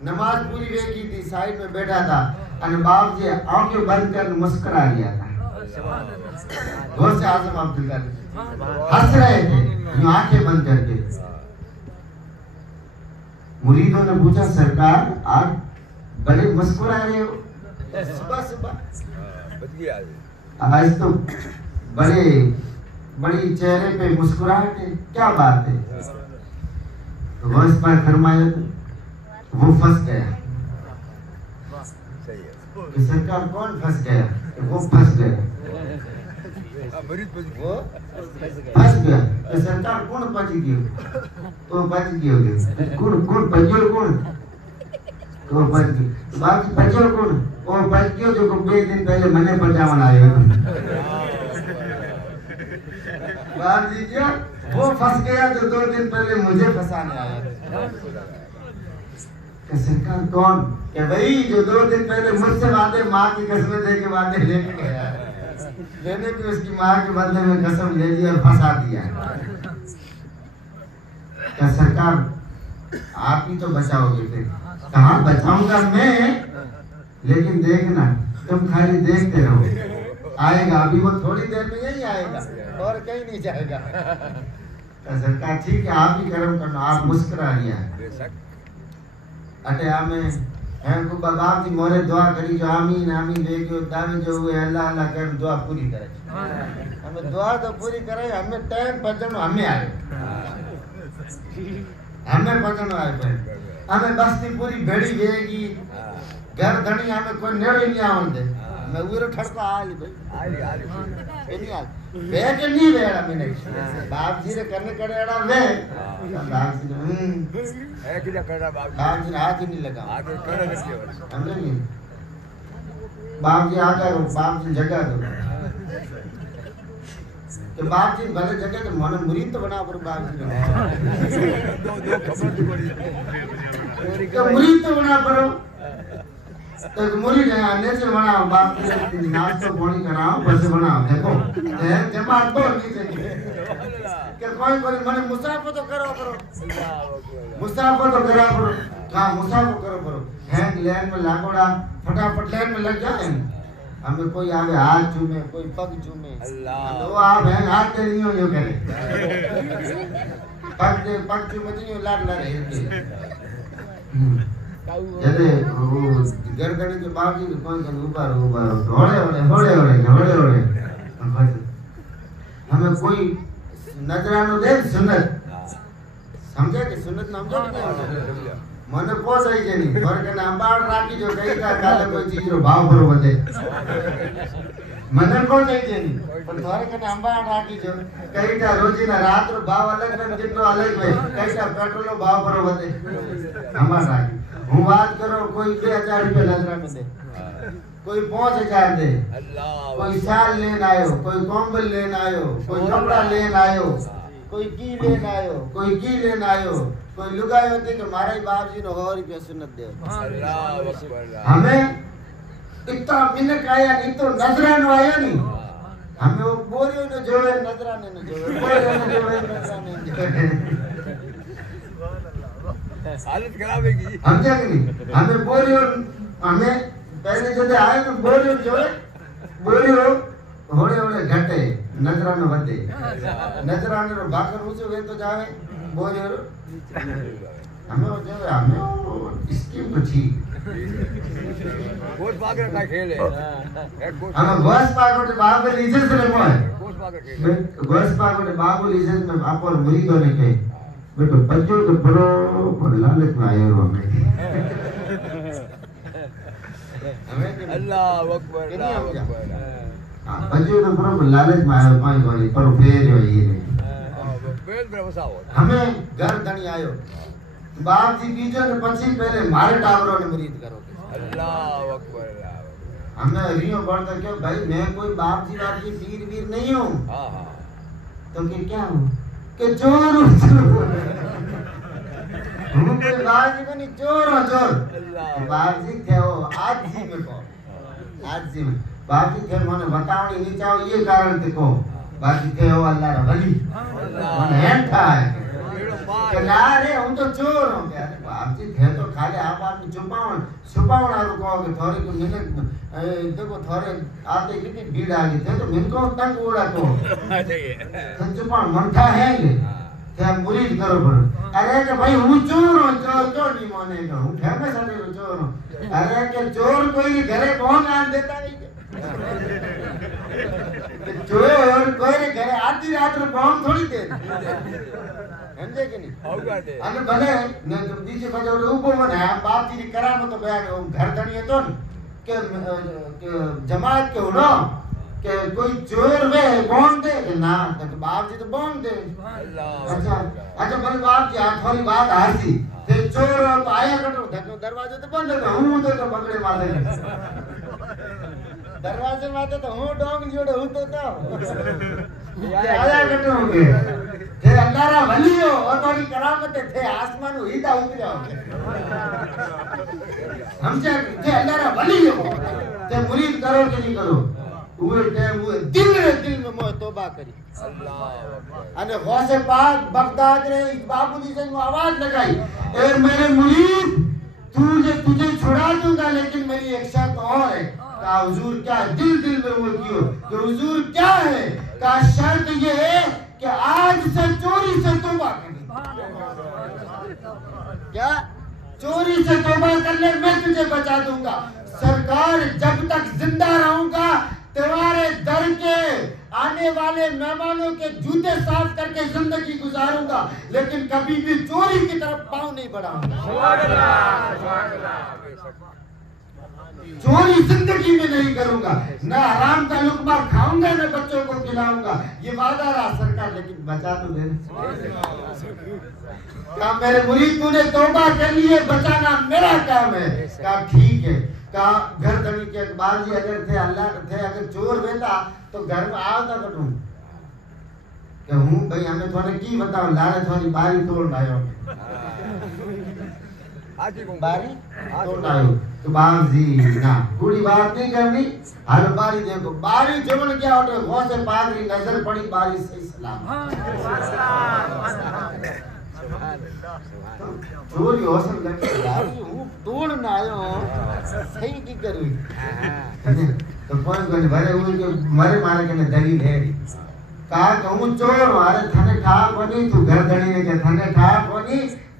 नमाज पूरी वे की थी साइड में बैठा था और बाप जी आंखें बंद कर मुस्कुरा लिया था। गौसे आजम अब्दुल कादिर हंस रहे थे यूं आंखें बंद करके। मुरीदों ने पूछा सरकार आप बड़े मुस्कुरा रहे हो सुबह सुबह? बच गया आज तो बड़ी चेहरे पे मुस्कुराहट है, क्या बात है? तो वो इस पर फरमाया वो फंस गया। सही है कि सरकार कौन फंस गया? वो फंस गया। वो फंस गया तो सरकार कौन बच गयो? तो बच गयो कौन बचियो कौन? तो बच गयो बाकी बचियो कौन? वो बच गयो जो 2 दिन पहले मने बचावन आयो। बाप जी क्या वो फंस गया जो 2 दिन पहले मुझे फंसाने आया। कि सरकार कौन? कि वही जो 2 दिन पहले मुझसे वादे माँ की कसमें दे के वादे लेके गया, लेने की उसकी माँ के बदले में कसम ले ली और फंसा दिया। क्या सरकार आप ही तो बचाओगे? फिर कहाँ बचाऊंगा मैं, लेकिन देखना तुम खाली देखते रहो, आएगा अभी वो थोड़ी देर में यही आएगा और कहीं नहीं जाएगा। तो सरकार ठीक है आप ही कर्म करना। आप मुस्कुरा लिया अटे आमे हैं को बाप जी मोरे दुआ करी जो आमीन आमीन देखो दावे जो हुए अल्लाह अल्लाह कर दुआ पूरी करे। हमें दुआ तो पूरी करे, हमें टाइम बचनो हमें आए, हमें बचनो आए पे हमें बस्ती पूरी भेड़ी वेगी घर धनी हमें कोई नेड़े नहीं आवंदे। मैं उरो ठड़को आली भाई आली एनी आल वे के नहीं वेड़ा मैंने बाप जी रे करने कड़ेड़ा वे बाप जी है कि करना बाप बाप जी हाथ ही नहीं लगा आगे करना नहीं समझे नहीं? बाप जी आकर बाप जी जगह दो तो बाप जी भले जगह तो मन मुरीद तो बना पर बाप जी दो खबर दी बड़ी तो मुरीद तो बना पड़ो तो मुरीद है आने से बना बाप जी नाश्ता पानी कराओ बस बनाओ देखो जमात तो नहीं चाहिए कि कोई माने मुसाफिर तो करो मुसाफिर तो करा करो कहाँ मुसाफिर करो हैंड लाइन में लागोड़ा फटाफट लाइन में लग जाए। हमें कोई आवे हाथ चूमे कोई पग चूमे अल्लाह तो आप हैं हाथ दे नहीं हो जो करे पग मजनी लाड ला रहे जैसे वो गर्दन के बाजी कोई के ऊपर होड़े हमें कोई नजरानो दे सुन्नत समझे कि सुन्नत नाम जो મને પોસાય છે નહીં ઘર કે અંબાડ રાખી જો કઈ કા કાલે કોઈ ચીજ રો ભાવ ભરો વધે મને પોસાય છે નહીં પણ ઘર કે અંબાડ રાખી જો કઈ કા રોજીના રાત રો ભાવ અલગ ને જેટલો અલગ હોય કઈ કા પેટ્રોલ નો ભાવ ભરો વધે અંબાડ રાખી હું વાત કરો કોઈ 2000 રૂપિયા નજરા में दे कोई 5000 दे कोई साल लेन आयो कोई कंबल लेन आयो कोई कपड़ा लेन आयो कोई की लेन आयो कोई लुगाई होती कि मारा ही बाप जी ने 100 रुपया सुन्नत दे अल्लाह अकबर हमें इतना मिनट आया नहीं तो नजरानो आया नहीं हमें वो बोरियों ने जोड़े नजराने ने जोड़े बोरियों ने जोड़े नजराने ने जोड़े हालत खराब है की हम क्या करें हमें बोरियों हमें पहले जब आए तो बोरियों जोड़े बोरियों होड़े घटे नजरानो वधे नजराने रो भाकर ऊंचो वे तो जावे बोरियों हमें वो जो हमें वो स्कीम तो ठीक गोश पाकर का खेल है एक गोश हमें गोश पाकर के बाबू लीजेंस में मोय गोश पाकर खेल गोश पाकर के बाबू लीजेंस में आप और मुरीद होने के बेटो बच्चों तो बड़ो पर लालच में आए हो हमें अल्लाह अकबर बच्चों तो बड़ो लालच में आए पाई वाली पर फेर हो ये बेल व्यवसाय हमें घर धनी आयो बाप जी बीजो ने पछी पहले मारे टावरों ने मुरीद करो अल्लाह अकबर हमें रियो बढ़ता क्यों भाई मैं कोई बाप जी बाप की पीर वीर नहीं हूँ हां हां तो कि क्या हूँ कि चोर हूँ हम कोई बाप जी को नहीं चोर हो चोर बाप जी थे वो आज जी में को आज जी में बाप जी थे मैंने बताओ नहीं चाहो ये कारण थे को बाकी थे वो अल्लाह रा वली मैंने हैंड था कि यार हम तो चोर हो गया बाप जी थे तो खाली आप छुपाओ ना रुको कि थोड़ी को मिनट देखो थोड़े आते कितनी भीड़ आ गई थे तो मिनको तंग उड़ा को छुपाओ मनता है ये थे मुरीद करो पर अरे कि भाई हूँ चोर नहीं माने का हूँ फेमस है चोर हूँ अरे कि चोर कोई घरे कौन आन देता नहीं चोर कोई घरे आधी रात में बॉम्ब थोड़ी दे समझे कि नहीं होगा दे अने भले ने तो बीच में जो ऊपर में है बाप जी की करामत तो बयान घर धनी तो के जमात के होना के कोई चोर वे बॉम्ब दे ना तो बाप जी तो बॉम्ब दे अच्छा भले बाप जी हाथ वाली बात हासी ते चोर तो आया कटो दरवाजे तो बंद है हूं तो पकड़े मारे दरवाजे माते तो हूं डोंग जोड़े हूं तो आया कटो हो गए थे अल्लाह रा वली हो और तोरी करामत थे आसमान हीदा उतर जाओ समझे थे अल्लाह रा वली हो ते मुरीद करो कि नहीं करो वो टाइम वो दिल में मोह तौबा करी अल्लाह अने गौसे पाक बगदाद रे इस बाबूजी से आवाज लगाई ए मेरे मुरीद तुझे छुड़ा दूंगा लेकिन मेरी एक शर्त और है का हुजूर क्या दिल में वो क्यों कि हुजूर क्या है का शर्त ये है कि आज से चोरी से तौबा करनी क्या चोरी से तौबा कर ले मैं तुझे बचा दूंगा सरकार जब तक जिंदा रहूंगा तुम्हारे दर के आने वाले मेहमानों के जूते साफ करके जिंदगी गुजारूंगा लेकिन कभी भी चोरी की तरफ पांव नहीं बढ़ाऊंगा चोरी जिंदगी में नहीं करूंगा न हराम का लुकमा खाऊंगा न बच्चों को खिलाऊंगा ये वादा रहा सरकार लेकिन बचा तो दे का मेरे मुरीद तूने तौबा कर ली है बचाना मेरा काम है का ठीक है का घर धनी के बाल जी अगर थे अल्लाह थे अगर चोर बेटा तो घर में आवता तो तुम कि हूं भाई हमें थोड़े की बताओ लारे थोड़ी बारी तोड़ आयो आज ही बारी तोड़ आयो तो बाप जी ना पूरी बात नहीं करनी हर बारी देखो बारी जमन क्या होते गौसे पाक की नजर पड़ी बारी सही सलाम चोरी हौसल लगे यार तोड़ ना आयो सही की करी तो कोई भरे हुए के मरे मारे के दलील है का कहूं चोर अरे थाने ठा कोनी तू घर धणी ने के थाने ठा कोनी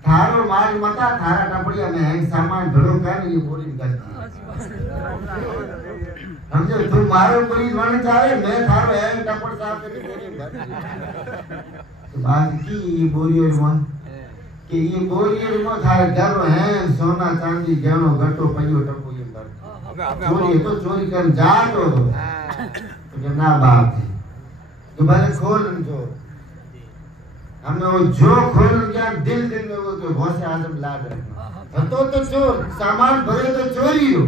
थारो माल मता थारा टपड़िया में है सामान भरो कर ये बोरी कर समझे तू मारो पुलिस बन जाए मैं थारो है टपड़ साहब के बोरी भर तो बात की ये बोरी और मन कि ये बोरी और मन थारे घर है सोना चांदी गहनो गट्टो पयो टपो ये भर चोरी तो चोरी कर जा तो ना बाप तो भले खोल जो हमें वो जो खोल गया दिल में वो तो बहुत से आजम लाद रखना तो चोर सामान भरे तो चोरी हो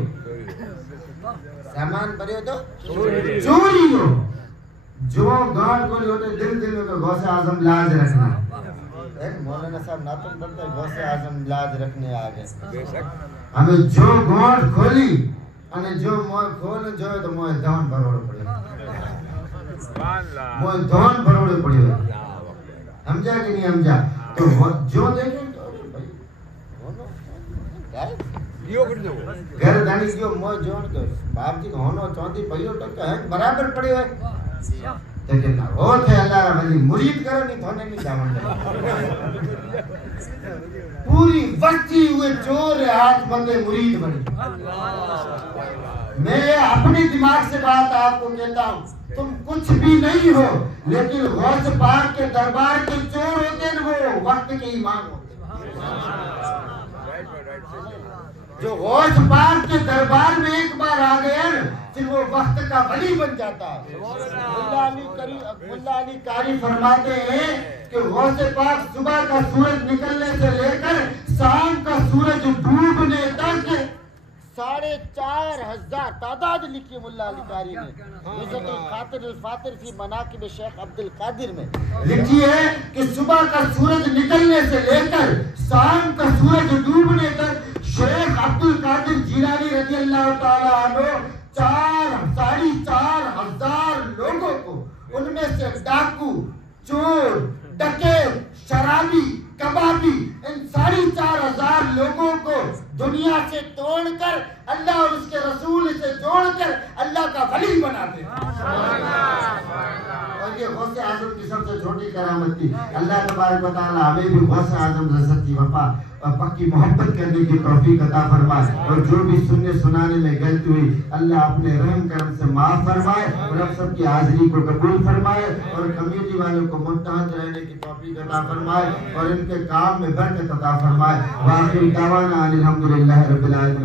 सामान भरे तो चोरी हो जो गांड गोली होते दिल में तो बहुत से आजम लाज रखना मौलाना साहब नातुम बनते बहुत से आजम लाज रखने आ गए हमें जो गांड खोली અને જો મોય ખોલ જોય તો મોય ધન ભરોડો પડ્યો મોય ધન ભરોડો પડ્યો સમજા કે નહીં સમજા તો જો દેખે તો ભાઈ હોનો काय दियो कर दो घर दानी जो मोय जोन कर बाप जी होनो चौंती पयो टक है बराबर पड़्यो है लेकिन ना हो थे अल्लाह वली मुरीद करो नहीं थोने नहीं जावन पूरी वस्ती हुए चोर हाथ बंदे मुरीद बने मैं अपने दिमाग से बात आपको कहता हूँ तुम कुछ भी नहीं हो लेकिन गौस पाक के दरबार के चोर होते हैं वो वक्त के इमाम होते जो गौस पाक के दरबार में एक बार आ गए फिर वो वक्त का वली बन जाता है मुल्ला अली कारी फरमाते हैं कि गौस पाक सुबह का सूरज निकलने से लेकर शाम का सूरज डूबने तक 4,500 तादाद लिखी मुल्ला अली कारी ने इज़्ज़तुल खातिर अल फातिर फी मनाकिब शेख अब्दुल कादिर में लिखी है कि सुबह का सूरज निकलने से लेकर शाम का सूरज डूबने तक शेख अब्दुल कादिर जिलानी रज़ी अल्लाह ताला अन्हु 4,500 लोगों को उनमें से डाकू चोर डकैत शराबी कबाबी इन 4,500 लोगों को दुनिया से तोड़कर अल्लाह और उसके रसूल से जोड़कर अल्लाह का वली बनाते हैं और ये गौसे आजम की सबसे छोटी करामत थी अल्लाह तबारक व तआला हमें भी गौसे आजम जैसा की वफा और पक्की मोहब्बत करने की तौफीक अता फरमाए और जो भी सुनने सुनाने में गलती हुई अल्लाह अपने रहम करम से माफ फरमाए और अब सबकी हाजिरी को कबूल फरमाए और कमेटी वालों को मुत्तहद रहने की तौफीक अता फरमाए और इनके काम में बरकत अता फरमाए। वाखिर दावाना अनिल हम्दुलिल्लाहि रब्बिल आलमीन।